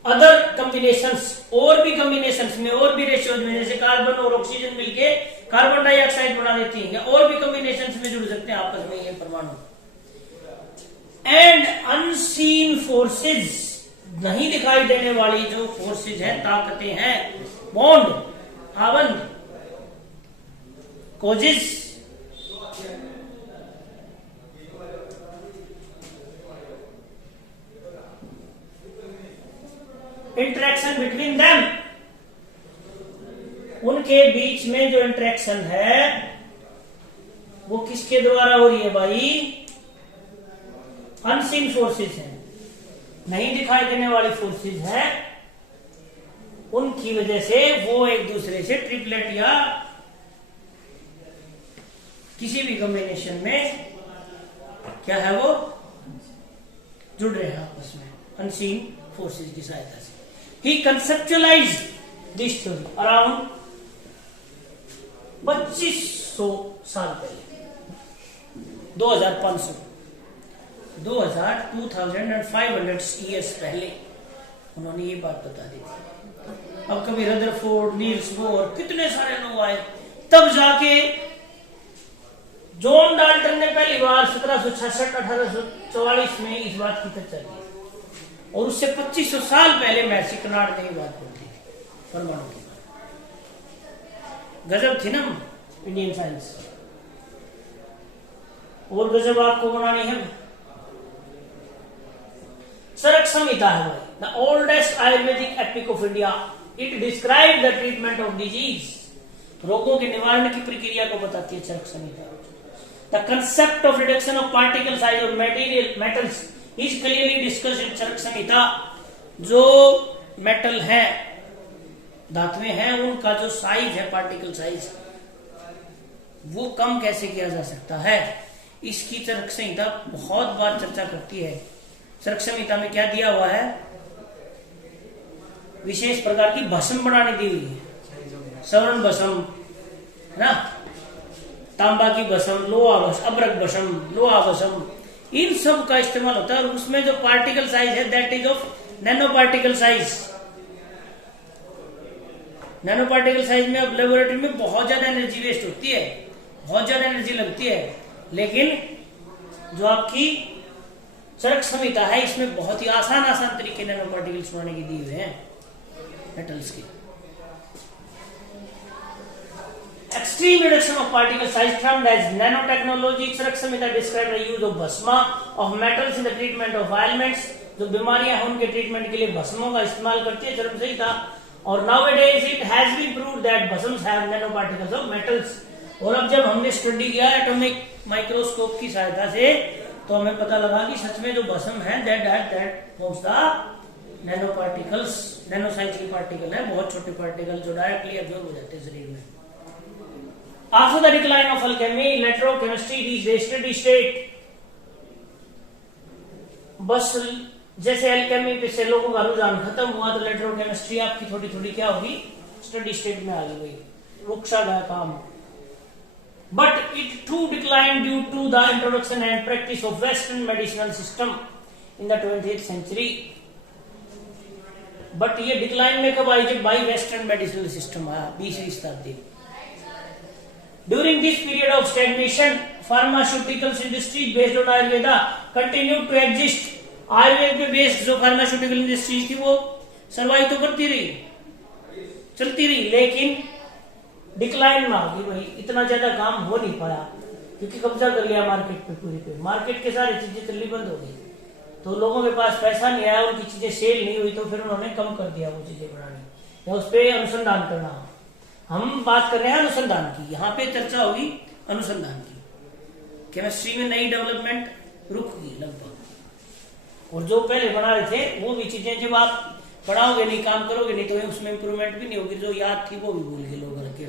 अदर कॉम्बिनेशंस, और भी कॉम्बिनेशंस में, और भी रेशियोज में, जैसे कार्बन और ऑक्सीजन मिलके कार्बन डाइऑक्साइड बना देती हैं, या और भी कॉम्बिनेशन में जुड़ सकते हैं आपस में ये परमाणु। एंड अनसीन फोर्सेज, नहीं दिखाई देने वाली जो फोर्सेज हैं, ताकतें हैं, बॉन्ड, आबंध, कोजेस, इंटरेक्शन बिटवीन देम, उनके बीच में जो इंटरेक्शन है वो किसके द्वारा हो रही है भाई? अनसीन फोर्सेस हैं, नहीं दिखाई देने वाली फोर्सेस हैं, उनकी वजह से वो एक दूसरे से ट्रिपलेट या किसी भी कॉम्बिनेशन में क्या है वो जुड़ रहे हैं आपस में अनसीन फोर्सेस की सहायता से। ही कंसेप्चुअलाइज्ड दिस थ्योरी अराउंड 2500 साल पहले, 2500 ईयर्स पहले उन्होंने ये बात बता दी थी। अब कभी रदरफोर्ड, नील्स बोर, कितने सारे लोग आए, तब जाके जॉन डाल्टन ने पहली बार 1766-1844 में इस बात की चर्चा की, और उससे 2500 साल पहले मैसी कनाड ने ये बात बोली थी परमाणु की। गजब थी ना इंडियन साइंस, और गजब आपको बनानी है। चरक संहिता है भाई, the oldest Ayurvedic epic of India. It describe the treatment of disease, रोगों के निवारण की प्रक्रिया को बताती है Charak Samhita. The concept of reduction of particle size of material metals is clearly discussed in Charak Samhita. जो मेटल है, धातुएं हैं, उनका जो साइज है, पार्टिकल साइज, वो कम कैसे किया जा सकता है, इसकी चरक संहिता बहुत बार चर्चा करती है। चरक संहिता में क्या दिया हुआ है? विशेष प्रकार की भस्म बनाने दी हुई है, स्वर्ण भस्म है ना, तांबा की भस्म, लोहा भस्म, अब्रक भस्म, लोहा भस्म, इन सब का इस्तेमाल होता है। और उसमें जो पार्टिकल साइज है that is of nano particle size. Nano particle size में अब लेबोरेटरी में बहुत ज्यादा एनर्जी वेस्ट होती है, बहुत ज्यादा एनर्जी लगती है, लेकिन जो आपकी चरक संहिता है इसमें बहुत ही आसान तरीके नैनो पार्टिकल्स बनाने की दी हुए हैं मेटल्स की। Extreme reduction of particle size termed as nanotechnology. Charak Samhita describe the use of Bhasma of metals in the treatment of ailments. जो बीमारियां हैं उनके ट्रीटमेंट के लिए भस्मों का इस्तेमाल करती है चरक संहिता। और nowadays it has been proved that भस्म्स have nanoparticles of metals. और अब जब हमने स्टडी किया एटॉमिक माइक्रोस्कोप की सहायता से, तो हमें पता लगा कि सच में जो भस्म है that forms the nano particles, nano size के पार्टिकल है, बहुत छोटे पार्टिकल जो डायरेक्टली एब्जॉर्ब हो जाते हैं शरीर में। After the decline of alchemy, electrochemistry reached a steady state. बस जैसे एल्केमी पे से लोगों का रुझान खत्म हुआ तो इलेक्ट्रोकेमिस्ट्री आपकी थोड़ी थोड़ी क्या होगी, स्टडी स्टेट में आ गई, रुक सा गया काम। But it too declined due to the introduction and practice of Western medicinal system in the 20th century. But ये डिक्लाइन में कब आई? जब बाई वेस्टर्न मेडिसिनल सिस्टम आया 20वीं शताब्दी। During this period of stagnation, pharmaceuticals industry based on Ayurveda continued to exist. Ayurveda पे based जो pharmaceutical industry थी वो सर्वाइव तो करती रही, चलती रही, लेकिन डिक्लाइन में आ गई भाई, इतना ज्यादा काम हो नहीं पाया क्योंकि कब्जा कर लिया मार्केट पे, पूरी पे मार्केट के सारी चीजें चलनी बंद हो गई, तो लोगों के पास पैसा नहीं आया, उनकी चीजें सेल नहीं हुई, तो फिर उन्होंने कम कर दिया वो चीजें बनानी या उस पर अनुसंधान करना। हम बात कर रहे हैं अनुसंधान की, यहाँ पे चर्चा होगी अनुसंधान की। केमिस्ट्री में नई डेवलपमेंट रुक गई लगभग, और जो पहले बना रहे थे वो भी चीजें जब आप पढ़ाओगे नहीं, काम करोगे नहीं, तो उसमें इंप्रूवमेंट भी नहीं होगी, जो याद थी वो भी भूल गए लोग रखे,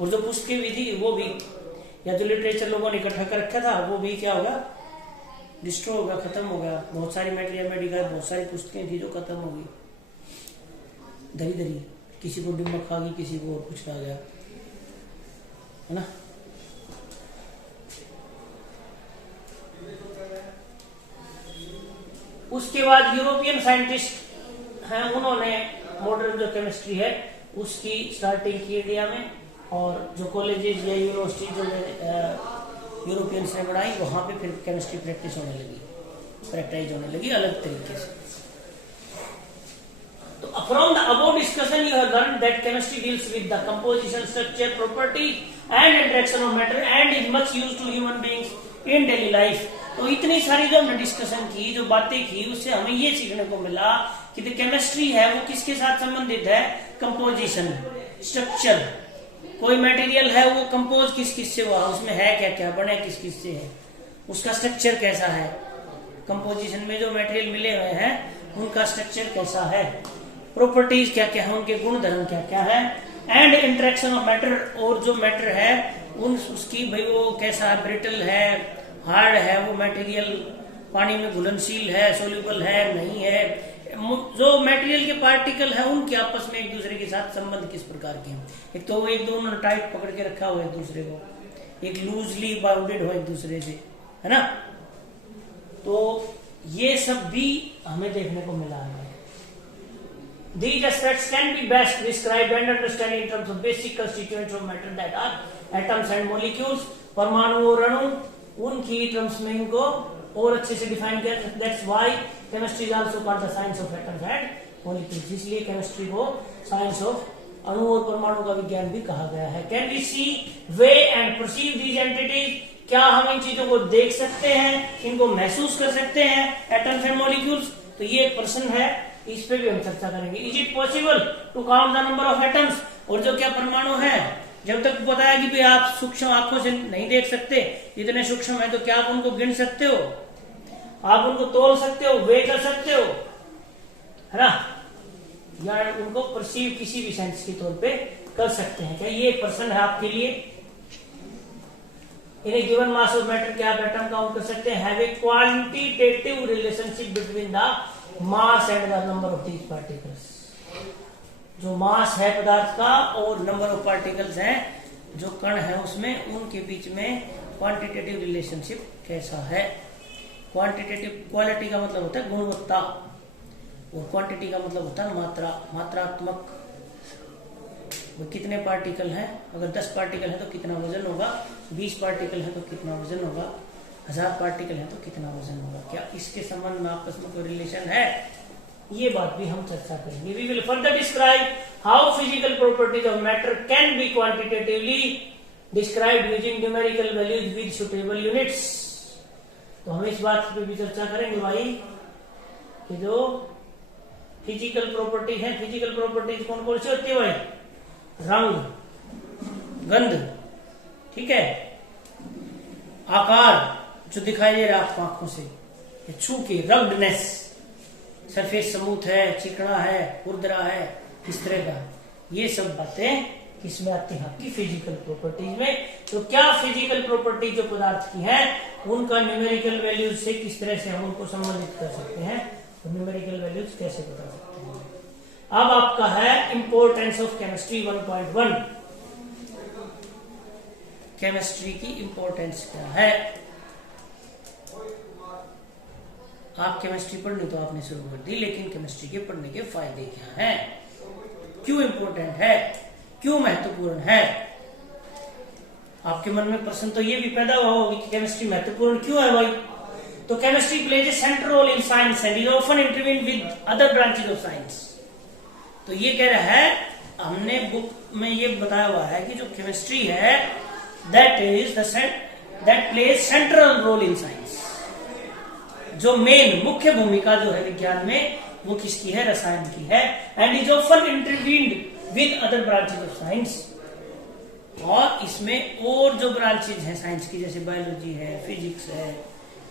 और जो पुस्तकें भी थी वो भी, या जो लिटरेचर लोगों ने इकट्ठा कर रखा था वो भी क्या होगा, डिस्ट्रॉय होगा, खत्म हो गया। बहुत सारी मेटेरियल मेडिकल, बहुत सारी पुस्तकें थी जो खत्म हो गई, धरी धरी, किसी को डिम्बक खा गई, किसी को और कुछ आ गया, है ना। उसके बाद यूरोपियन साइंटिस्ट हैं, उन्होंने मॉडर्न जो केमिस्ट्री है उसकी स्टार्टिंग की इंडिया में, और जो कॉलेजेस या यूनिवर्सिटी जो यूरोपियंस ने बनाई वहाँ पे फिर केमिस्ट्री प्रैक्टिस होने लगी, प्रैक्टिस होने लगी अलग तरीके से। तो from the above discussion you have learned that chemistry deals with the composition, structure, property and interaction of matter and is much used to human beings in daily life। तो इतनी सारी जो हमने डिस्कशन की, जो बातें की, उससे हमें ये सीखने को मिला कि जो केमिस्ट्री है वो किसके साथ संबंधित है, कंपोजिशन, स्ट्रक्चर, कोई मटेरियल है वो कंपोज किस किस से हुआ, उसमें है क्या क्या, बने किस किस से है, उसका स्ट्रक्चर कैसा है, कंपोजिशन में जो मटेरियल मिले हुए हैं उनका स्ट्रक्चर कैसा है, प्रॉपर्टीज क्या क्या है, उनके गुण धर्म क्या क्या है, एंड इंटरेक्शन ऑफ मैटर, और जो मैटर है उसकी भाई वो कैसा है, ब्रिटल है, हार्ड है वो मटेरियल, पानी में घुलनशील है, सोल्यूबल है, नहीं है, जो मटेरियल के पार्टिकल है उनके आपस में एक दूसरे के साथ संबंध किस प्रकार के हैं। एक तो एक दोनों टाइट पकड़ के रखा हुआ है एक दूसरे को, एक लूजली बाउंडेड हो एक दूसरे से, है ना। तो ये सब भी हमें देखने को मिला है। These aspects can be best described and understood in terms of basic constituents of matter that are atoms and molecules। परमाणु और अणु, उनकी टर्म्स में इनको और अच्छे से डिफाइन किया। That's why chemistry is also called the science of atoms and molecules। इसलिए केमिस्ट्री को साइंस ऑफ अणु और परमाणु का विज्ञान भी कहा गया है। Can we see, weigh and perceive these entities? क्या हम इन चीजों को देख सकते हैं, इनको महसूस कर सकते हैं, एटम्स एंड मॉलिक्यूल्स? तो ये एक प्रश्न है, इस पे भी हम चर्चा करेंगे। Is it possible to count the number of atoms? और जो क्या परमाणु है, जब तक बताया कि भाई आप सूक्ष्म आंखों से नहीं देख सकते, इतने सूक्ष्म है, तो क्या आप उनको गिन सकते हो, आप उनको तोल सकते हो, वे कर सकते हो, है ना, या उनको परसीव किसी भी सेंस के तौर पे कर सकते हैं? क्या ये एक प्रश्न है आपके लिए? इन ए गिवन मास ऑफ मैटर क्या आप एटम काउंट कर सकते हैं? Have a quantitative relationship between the mass and the number of these particles. जो मास है पदार्थ का और नंबर ऑफ पार्टिकल्स हैं जो कण है उसमें, उनके बीच में क्वांटिटेटिव रिलेशनशिप कैसा है? क्वांटिटेटिव, क्वालिटी का मतलब होता है गुणवत्ता, और क्वांटिटी का मतलब होता है मात्रा, मात्रात्मक। वो कितने पार्टिकल हैं, अगर 10 पार्टिकल है तो कितना वजन होगा, 20 पार्टिकल है तो कितना वजन होगा, 1000 पार्टिकल है तो कितना वजन होगा? क्या इसके संबंध में आपस में कोई रिलेशन है? ये बात भी हम चर्चा करेंगे। We will further describe how physical properties of matter can be quantitatively described using numerical values with suitable units. तो हम इस बात पे भी चर्चा करेंगे भाई कि जो फिजिकल प्रॉपर्टी है, फिजिकल प्रॉपर्टीज कौन कौन सी होती है भाई? रंग, गंध, ठीक है, आकार जो दिखाई दे रहा है आपको आंखों से, छू के, रग्डनेस, सरफेस स्मूथ है, चिकना है, खुरदरा है, किस तरह का, ये सब बातें किसमें आती हैं? आपकी फिजिकल प्रॉपर्टीज में। तो क्या फिजिकल प्रॉपर्टी जो पदार्थ की है उनका न्यूमेरिकल वैल्यूज से किस तरह से हम उनको संबंधित कर सकते हैं, तो न्यूमेरिकल वैल्यूज कैसे बता सकते हैं? अब आपका है इंपोर्टेंस ऑफ केमिस्ट्री 1.1। केमिस्ट्री की इंपोर्टेंस क्या है? आप केमिस्ट्री पढ़नी तो आपने शुरू कर दी, लेकिन केमिस्ट्री के पढ़ने के फायदे क्या हैं, क्यों इंपोर्टेंट है, क्यों महत्वपूर्ण है? आपके मन में प्रश्न तो ये भी पैदा हुआ होगा कि केमिस्ट्री महत्वपूर्ण क्यों है भाई? तो chemistry plays a central role in science and is often intervene with other branches of science. तो ये कह रहा है, हमने बुक में ये बताया हुआ है कि जो केमिस्ट्री है that plays central role in science. जो मेन मुख्य भूमिका जो है विज्ञान में वो किसकी है? रसायन की है। And is often intervened with other branches of science. और इसमें और जो ब्रांचेज हैं साइंस की, जैसे बायोलॉजी है, फिजिक्स है,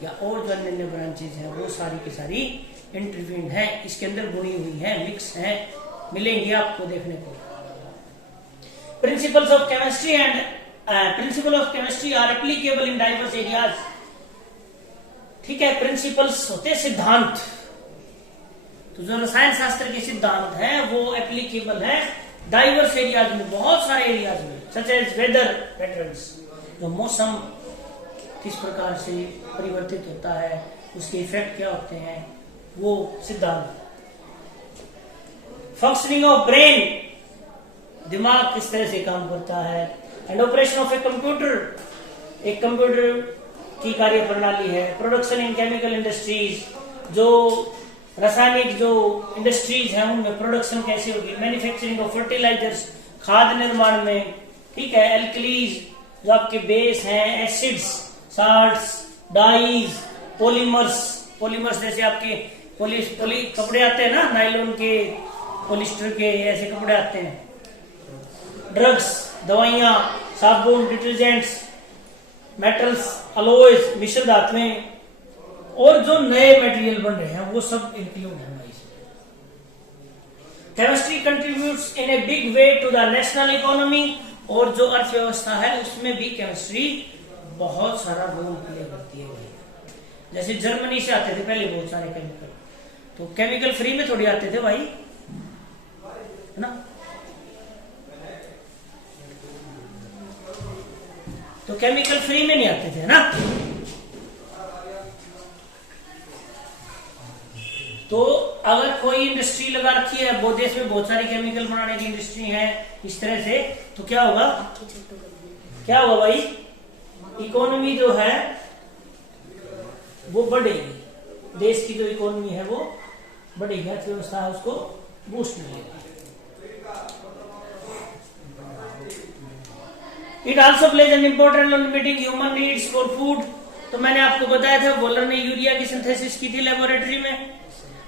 या और जो अन्य ब्रांचेज हैं, वो सारी की सारी इंटरवीन्ड है, इसके अंदर बुनी हुई है, मिक्स है, मिलेंगी आपको देखने को। Principles of chemistry and principle of chemistry are applicable in diverse areas. ठीक है, प्रिंसिपल्स होते सिद्धांत। तो जो रसायन शास्त्र के सिद्धांत हैं वो एप्लीकेबल है डाइवर्स एरियाज में, बहुत सारे एरियाज में, सच एज वेदर पैटर्न्स, जो मौसम किस प्रकार से परिवर्तित होता है, उसके इफेक्ट क्या होते हैं, वो सिद्धांत। फंक्शनिंग ऑफ ब्रेन, दिमाग किस तरह से काम करता है। And operation of a computer, एक कंप्यूटर की कार्य प्रणाली है। प्रोडक्शन इन केमिकल इंडस्ट्रीज, जो रासायनिक जो इंडस्ट्रीज हैं उनमें प्रोडक्शन कैसे होगी। मैन्युफैक्चरिंग ऑफ फर्टिलाइजर्स, खाद निर्माण में, ठीक है। एल्कलीज जो आपके बेस हैं, acids, salts, dyes, polymers, polymers जैसे आपके पोली कपड़े आते हैं ना, नायलॉन के, पॉलिस्टर के, ऐसे कपड़े आते हैं। ड्रग्स, दवाइयां, साबुन, डिटर्जेंट्स, मेटल्स, अलॉयज, मिश्र धातुएं, और जो नए मटेरियल बन रहे हैं वो सब इंक्लूड है इसमें। Chemistry contributes in a big way to the national economy, और जो अर्थव्यवस्था है उसमें भी केमिस्ट्री बहुत सारा रोल प्ले करती है। जैसे जर्मनी से आते थे पहले बहुत सारे केमिकल, तो केमिकल फ्री में थोड़ी आते थे भाई, है ना। तो केमिकल फ्री में नहीं आते थे, है ना। तो अगर कोई इंडस्ट्री लगा रखी है, वो देश में बहुत सारी केमिकल बनाने की इंडस्ट्री है इस तरह से, तो क्या होगा, क्या होगा भाई, इकोनॉमी जो है वो बढ़ेगी। देश की जो इकोनॉमी है वो बढ़ेगी, अर्थव्यवस्था है उसको बूस्ट मिलेगा। It also plays an important role in meeting human needs for food. तो मैंने आपको बताया था वॉलर ने यूरिया की सिंथेसिस की थी लेबोरेटरी में,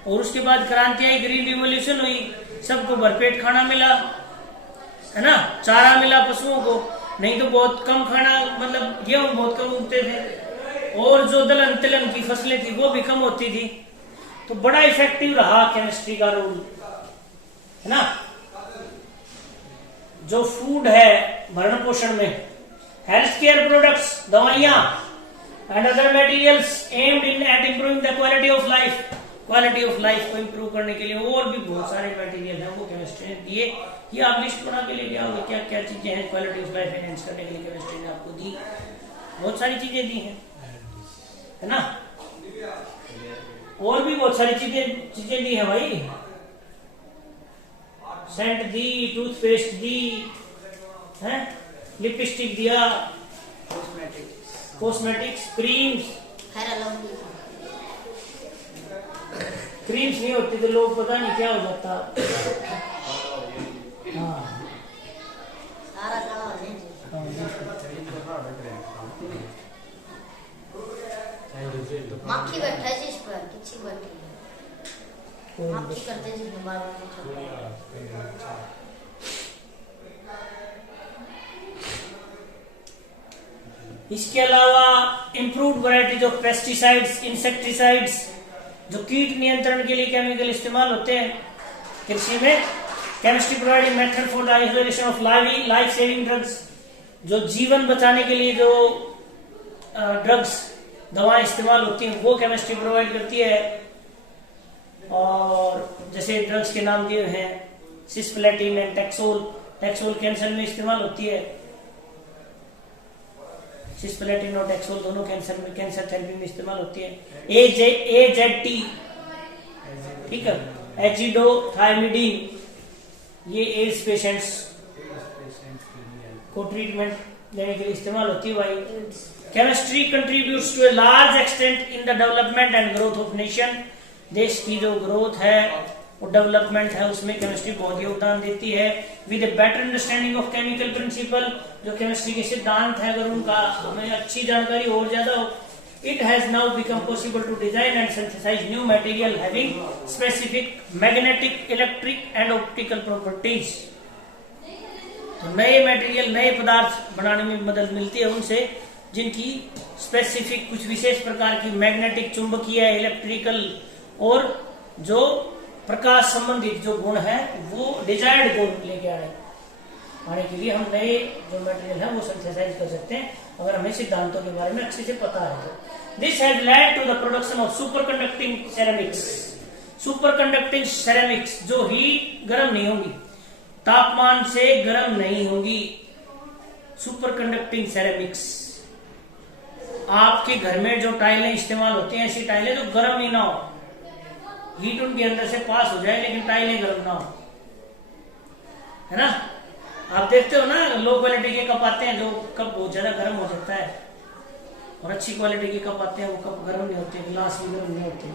और उसके बाद क्रांति आई, ग्रीन रिवोल्यूशन हुई, सबको भरपेट खाना मिला, है ना, चारा मिला पशुओं को, नहीं तो बहुत कम खाना, मतलब गेहूं बहुत कम उगते थे, और जो दलहन तिलहन की फसलें थी वो भी कम होती थी। तो बड़ा इफेक्टिव रहा केमिस्ट्री का रोल, है ना। जो फूड है भरण पोषण में, हेल्थ केयर प्रोडक्ट्स, दवाइयां and other materials aimed in at improving the quality of life, quality of life को इंप्रूव करने के लिए और भी बहुत सारे मटेरियल हैं वो केमिस्ट्री ने दिए। ये आप लिस्ट बना के लेके आओगे क्या क्या चीजें हैं क्वालिटी ऑफ लाइफ एनहांस करने के लिए केमिस्ट्री ने आपको दी, बहुत सारी चीजें दी हैं, है ना। और भी बहुत सारी चीजें दी है भाई, सेंट दी, टूथपेस्ट दी है, लिपस्टिक दिया, कॉस्मेटिक्स, क्रीम्स, क्रीम्स नहीं होती तो लोग पता नहीं क्या हो जाता। हाँ माखी बैठा है जिस पर किसी बैठी है, माखी करते जिस बार इसके अलावा improved varieties of pesticides, insecticides, जो कीट नियंत्रण के लिए केमिकल इस्तेमाल होते हैं कृषि में। Chemistry providing method for the isolation of life saving drugs, जो जीवन बचाने के लिए जो ड्रग्स दवाएं इस्तेमाल होती हैं वो केमिस्ट्री प्रोवाइड करती है। और जैसे ड्रग्स के नाम दिए हैं cisplatin and taxol, taxol cancer में इस्तेमाल होती है, सिस्प्लेटिन और टैक्सोल दोनों कैंसर में, कैंसर थेरेपी में इस्तेमाल होती है। AZT, ठीक है, एजिडोथायमिडीन, ये एड्स पेशेंट्स को ट्रीटमेंट देने के लिए इस्तेमाल होती है भाई। Chemistry contributes to a large extent in the development and growth of nation, देश की जो ग्रोथ है और डेवलपमेंट है उसमें केमिस्ट्री बहुत योगदान देती है। With a better understanding of chemical principle, जो केमिस्ट्री के सिद्धांत है अगर उनका हमें अच्छी जानकारी और ज्यादा हो, it has now become possible to design and synthesize new material having specific magnetic, electric and optical properties। तो नए मटेरियल, नए पदार्थ बनाने में मदद मिलती है उनसे जिनकी स्पेसिफिक कुछ विशेष प्रकार की मैग्नेटिक, चुंबकीय, इलेक्ट्रिकल और जो प्रकाश संबंधित जो गुण है वो डिजायर्ड गुण लेके आने के लिए हम नए जो मटेरियल है वो सिंथेसाइज कर सकते हैं अगर हमें सिद्धांतों के बारे में अच्छे से पता है तो। This has led to the production of super conducting ceramics. Super conducting ceramics जो हीट गर्म नहीं होगी, तापमान से गर्म नहीं होगी, सुपर कंडक्टिंग सेरेमिक्स। आपके घर में जो टाइलें इस्तेमाल होती हैं ऐसी टाइलें जो गर्म ही ना हो, हीट उनके अंदर से पास हो जाए लेकिन टाइलें गर्म ना हो, है ना। आप देखते हो ना, लो क्वालिटी के कप आते हैं, जो कप बहुत ज्यादा गर्म हो जाता है, और अच्छी क्वालिटी के कप आते हैं, वो कप गर्म नहीं होते, गिलास भी गर्म नहीं होते,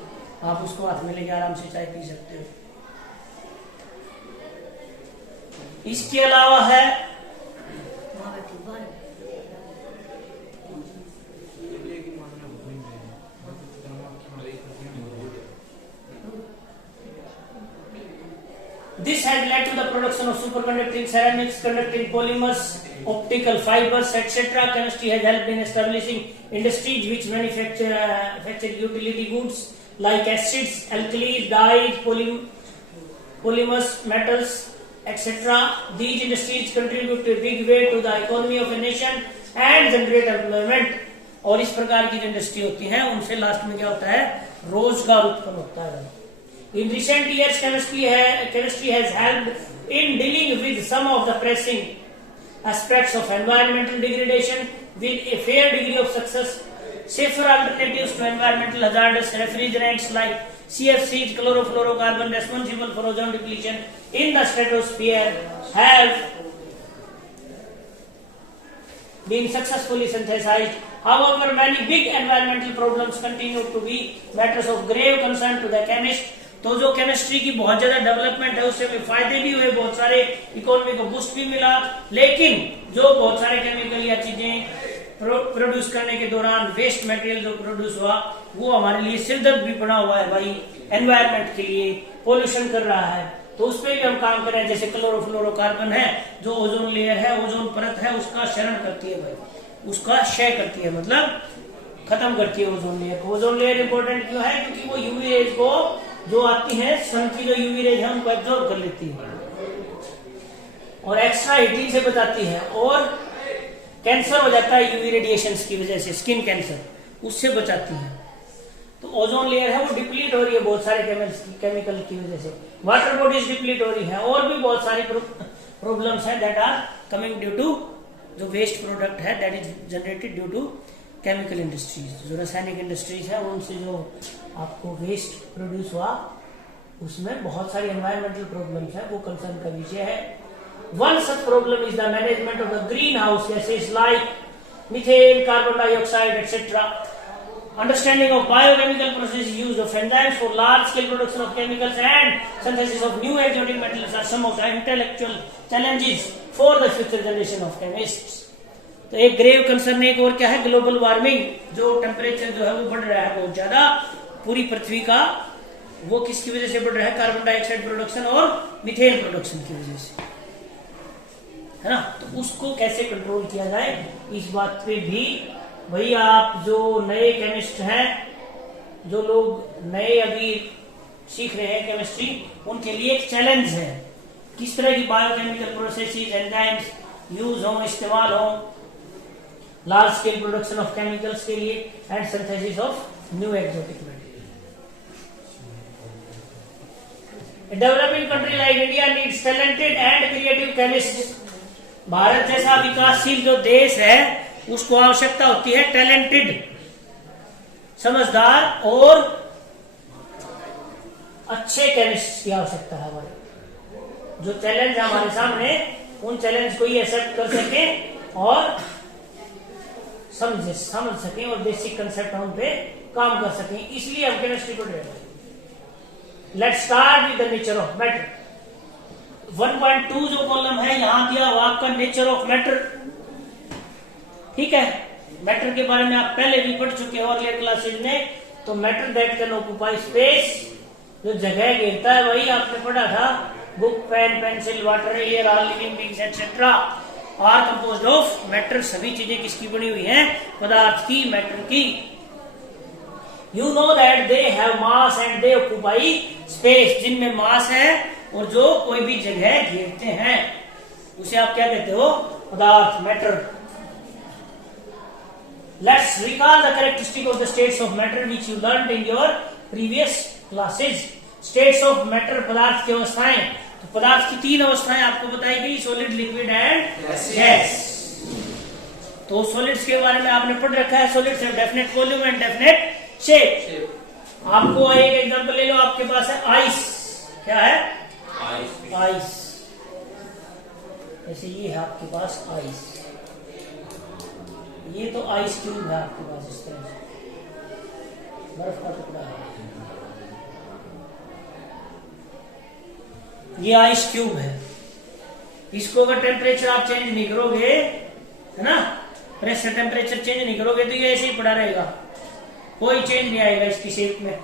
आप उसको हाथ में लेके आराम से चाय पी सकते हो। इसके अलावा है this had led to the production of superconducting ceramics, conducting polymers, optical fibers, etc. Chemistry has helped in establishing industries which manufacture utility goods like acids, alkalis, dyes, polymers, metals, etc. These industries contribute a big way to the economy of a nation and generate employment. और इस प्रकार की जो industry होती है उनसे last में क्या होता है, रोजगार उत्पन्न होता है। In recent years, chemistry has helped in dealing with some of the pressing aspects of environmental degradation with a fair degree of success. Safer alternatives to environmental hazardous refrigerants like CFCs, chlorofluorocarbon, responsible for ozone depletion in the stratosphere, have been successfully synthesized. However, many big environmental problems continue to be matters of grave concern to the chemist. तो जो chemistry की बहुत ज्यादा development है उससे भी फायदे भी हुए, बहुत सारे इकोनॉमी को बूस्ट भी मिला, लेकिन जो बहुत सारे केमिकल या चीजें प्रोड्यूस करने के दौरान वेस्ट मटेरियल जो प्रोड्यूस हुआ वो हमारे लिए सिरदर्द भी बना हुआ है भाई, एनवायरनमेंट के लिए पोल्यूशन कर रहा है, तो उस पर भी हम काम करें। जैसे क्लोरोफ्लोरोकार्बन है, जो ओजोन लेयर है, ओजोन परत है, उसका क्षरण करती है भाई, उसका क्षय करती है, मतलब खत्म करती है ओजोन लेयर को। ओजोन लेयर इंपॉर्टेंट क्यों है? क्योंकि वो यूवी रेज को जो आती है, सन की जो यूवी रेज है उनको एब्जॉर्ब कर लेती है और एक्स्ट्रा हीटिंग से बचाती है, और कैंसर हो जाता है यूवी रेडिएशन की वजह से, स्किन कैंसर, उससे बचाती है। तो ओजोन लेयर है वो डिप्लीट हो रही है बहुत सारे केमिकल की वजह से, वाटर बॉडीज डिप्लीट हो रही है, और भी बहुत सारी प्रॉब्लम्स है that are coming due to जो वेस्ट प्रोडक्ट है that is generated due to chemical industries. जो रासायनिक इंडस्ट्रीज है उनसे जो आपको वेस्ट प्रोड्यूस हुआ उसमें बहुत सारी एनवायरमेंटल प्रॉब्लम्स है, वो कंसर्न का विषय है। One such problem is the management of the green house gases like methane, carbon dioxide etcetera. Understanding of biochemical process use of enzymes for large scale production of chemicals and synthesis of new exotic metals are some of the intellectual challenges for the future generation of chemists. तो एक grave concern एक और क्या है, global warming, जो temperature जो है वो बढ़ रहा है बहुत ज्यादा पूरी पृथ्वी का, वो किसकी वजह से बढ़ रहा है? कार्बन डाइऑक्साइड प्रोडक्शन और मीथेन प्रोडक्शन की वजह से, है ना। तो उसको कैसे कंट्रोल किया जाए, इस बात पे भी भैया आप जो नए केमिस्ट हैं, जो लोग नए अभी सीख रहे हैं केमिस्ट्री, उनके लिए एक चैलेंज है। किस तरह की बायोकेमिकल प्रोसेसेस, एंजाइम्स यूज हो, इस्तेमाल हो large scale production of chemicals के लिए and synthesis of new exotic material. Developing country like India needs talented and creative chemists. Bharat जैसा विकासशील जो देश है उसको आवश्यकता होती है टैलेंटेड, समझदार और अच्छे केमिस्ट की आवश्यकता है हमारे। जो चैलेंज है हमारे सामने, उन चैलेंज को ही एक्सेप्ट कर सके और समझ सके और बेसिक कंसेप्ट उन पे काम कर सके, इसलिए हम केमिस्ट्री पढ़ रहे हैं। Let's start with the nature of matter. 1.2 जो कॉलम है यहां दिया हुआ आपका नेचर ऑफ मैटर, ठीक है। मैटर के बारे में आप पहले भी पढ़ चुके हो अर्लियर क्लासेज में। तो matter that can occupy space, जो जगह घेरता है, वही आपने पढ़ा था, book, pen, pencil, water, air, all living beings etcetera are composed of matter. सभी चीजें किसकी बनी हुई हैं? पदार्थ की, मैटर की। You know that they have mass and they occupy space. जिनमें मास है और जो कोई भी जगह घेरते हैं उसे आप क्या कहते हो? पदार्थ, matter. Let's recall the characteristic of the states of matter which you learned in your previous classes. States of matter, पदार्थ की अवस्थाएं। तो पदार्थ की 3 अवस्थाएं आपको बताई गई, सॉलिड, लिक्विड एंड गैस। तो सॉलिड्स के बारे में आपने पढ़ रखा है, solids have definite volume and definite shape. आपको एक एग्जांपल ले लो, आपके पास है आइस। क्या है? आइस। जैसे ये है आपके पास आइस, ये तो आइस क्यूब है आपके पास, इस तरह से बर्फ का टुकड़ा है, ये आइस क्यूब है। इसको अगर टेम्परेचर आप चेंज नहीं करोगे, है ना, प्रेशर टेम्परेचर चेंज नहीं करोगे तो ये ऐसे ही पड़ा रहेगा, कोई चेंज नहीं आएगा इसकी शेप में,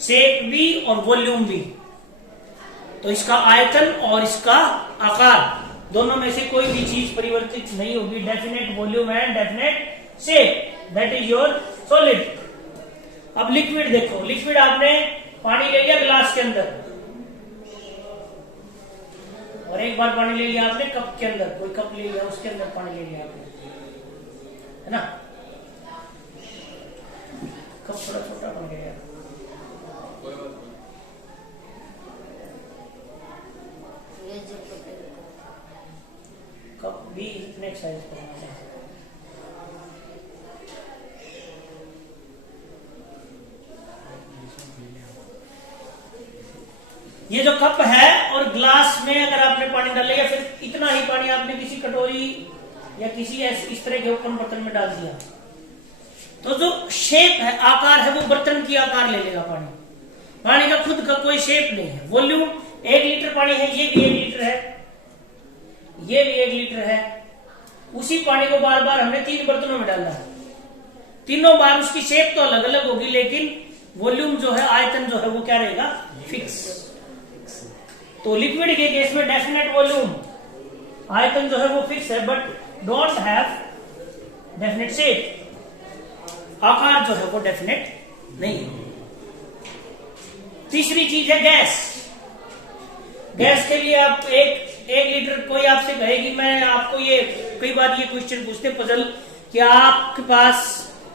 शेप भी और वॉल्यूम भी। तो इसका आयतन और इसका आकार दोनों में से कोई भी चीज परिवर्तित नहीं होगी। Definite volume and definite shape, that is your solid. अब लिक्विड देखो, लिक्विड आपने पानी ले लिया ग्लास के अंदर, और एक बार पानी ले लिया आपने कप के अंदर, कोई कप ले लिया उसके अंदर पानी ले लिया आपने, है ना, कप थोड़ा छोटा बन गया, कप भी इतने साइज का होना चाहिए। ये जो कप है और ग्लास में अगर आपने पानी डाला या फिर इतना ही पानी आपने किसी कटोरी या किसी इस तरह के ओपन बर्तन में डाल दिया, तो जो शेप है, आकार है, वो बर्तन की आकार ले लेगा पानी। पानी का खुद का कोई शेप नहीं है। वॉल्यूम 1 लीटर पानी है, ये भी 1 लीटर है, ये भी 1 लीटर है। उसी पानी को बार बार हमने 3 बर्तनों में डाला है, तीनों बार उसकी शेप तो अलग अलग होगी, लेकिन वॉल्यूम जो है, आयतन जो है, वो क्या रहेगा, फिक्स। तो लिक्विड के केस में डेफिनेट वॉल्यूम, आयतन जो है वो फिक्स है, but don't have definite shape, आकार जो है वो डेफिनेट नहीं है। तीसरी चीज है गैस। गैस के लिए आप एक लीटर, कोई आपसे कहे कि मैं आपको ये, कई बार ये क्वेश्चन पूछते पजल कि आपके पास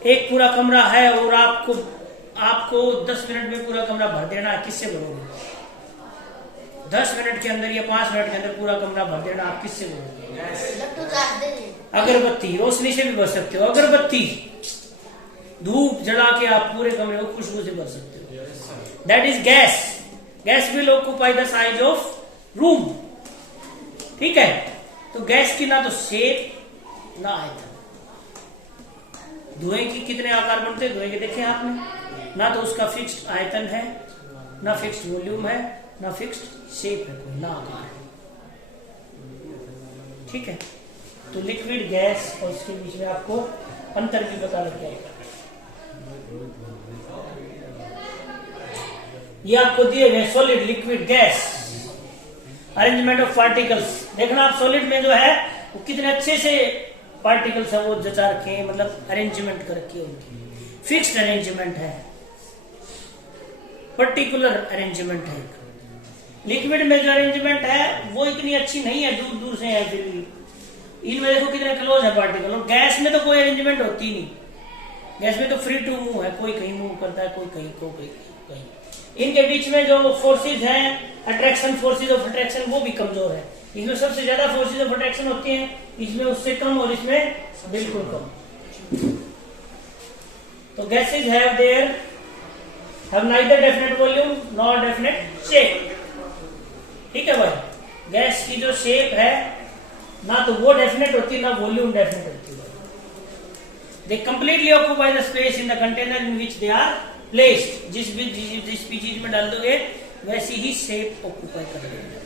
एक पूरा कमरा है और आपको 10 मिनट में पूरा कमरा भर देना है, किससे भरोगे? 10 मिनट के अंदर या 5 मिनट के अंदर पूरा कमरा भर देना, आप किससे भरोगे? अगरबत्ती, रोशनी से भी भर सकते हो, अगरबत्ती धूप जला के आप पूरे कमरे को खुशबू से भर सकते हो। That is gas. Gas will occupy the size of room, ठीक है। तो गैस की ना तो शेप ना आयतन। धुएं की कितने आकार बनते हैं धुएं के, देखे आपने, ना तो उसका फिक्स्ड आयतन है, ना फिक्स्ड वॉल्यूम है, ना फिक्स्ड शेप है, कोई ना आकार है, ठीक है। तो लिक्विड, गैस और इसके बीच में आपको अंतर भी पता लग जाएगा। ये आपको दिए गए solid, liquid, gas, arrangement of particles. देखना आप सॉलिड में जो है वो कितने अच्छे से पार्टिकल्स है वो जचा रखे हैं, मतलब अरेंजमेंट कर रखी है उनकी, फिक्स्ड अरेंजमेंट है, पर्टिकुलर अरेंजमेंट है। लिक्विड में जो अरेंजमेंट है वो इतनी अच्छी नहीं है, दूर दूर से है, फिर भी इनमें देखो कितने क्लोज है पार्टिकल। और गैस में तो कोई अरेंजमेंट होती नहीं, गैस में तो फ्री टू मूव है, कोई कहीं मूव करता है, कोई कहीं, कोई कहीं। इनके बीच में जो फोर्सेज हैं, अट्रैक्शन, फोर्सेज ऑफ अट्रैक्शन, वो भी कमजोर है। इसमें सबसे ज्यादा फोर्सेज ऑफ अट्रैक्शन होती हैं, इसमें उससे कम और इसमें बिल्कुल कम। तो gases have neither definite volume nor definite shape, ठीक है भाई। गैस की जो शेप है ना तो वो डेफिनेट होती है, ना वॉल्यूम डेफिनेट होती है। They completely occupy the space in the container in which they are placed. जिस भी चीज में डाल दोगे वैसी ही शेप ऑक्यूपाई कर देंगे।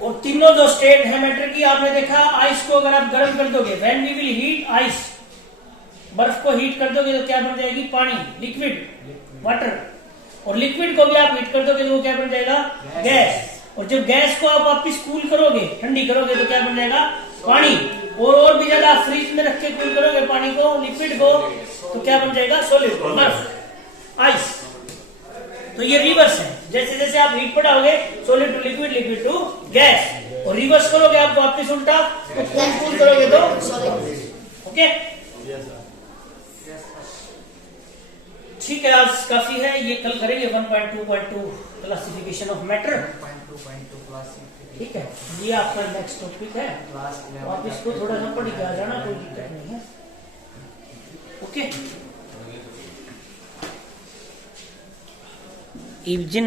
और तीनों जो स्टेट है मैटर की, आपने देखा आइस को अगर आप गर्म कर दोगे, when we will heat ice, बर्फ को हीट कर दोगे तो क्या बन जाएगी, पानी, लिक्विड, वाटर। और लिक्विड को भी आप हीट कर दोगे तो वो क्या बन जाएगा, गैस। और जब गैस को आप वापिस कूल करोगे, ठंडी करोगे, तो क्या बन जाएगा, पानी। और भी ज्यादा फ्रीज में रख के कूल करोगे पानी को, लिक्विड को, तो क्या बन जाएगा, सॉलिड, बर्फ, आइस। तो ये रिवर्स है, जैसे जैसे आप हीट बढ़ाओगे, solid to liquid, liquid to gas, और रिवर्स करोगे आप वापिस उल्टा, तो कूल करोगे तो ओके। ठीक है, आज काफी है, ये कल करेंगे 1.2.2 क्लासिफिकेशन ऑफ मैटर, ठीक है। ये आपका नेक्स्ट टॉपिक है, आप इसको थोड़ा सा पढ़ के आ जाना, कोई दिक्कत नहीं है, ओके। जिन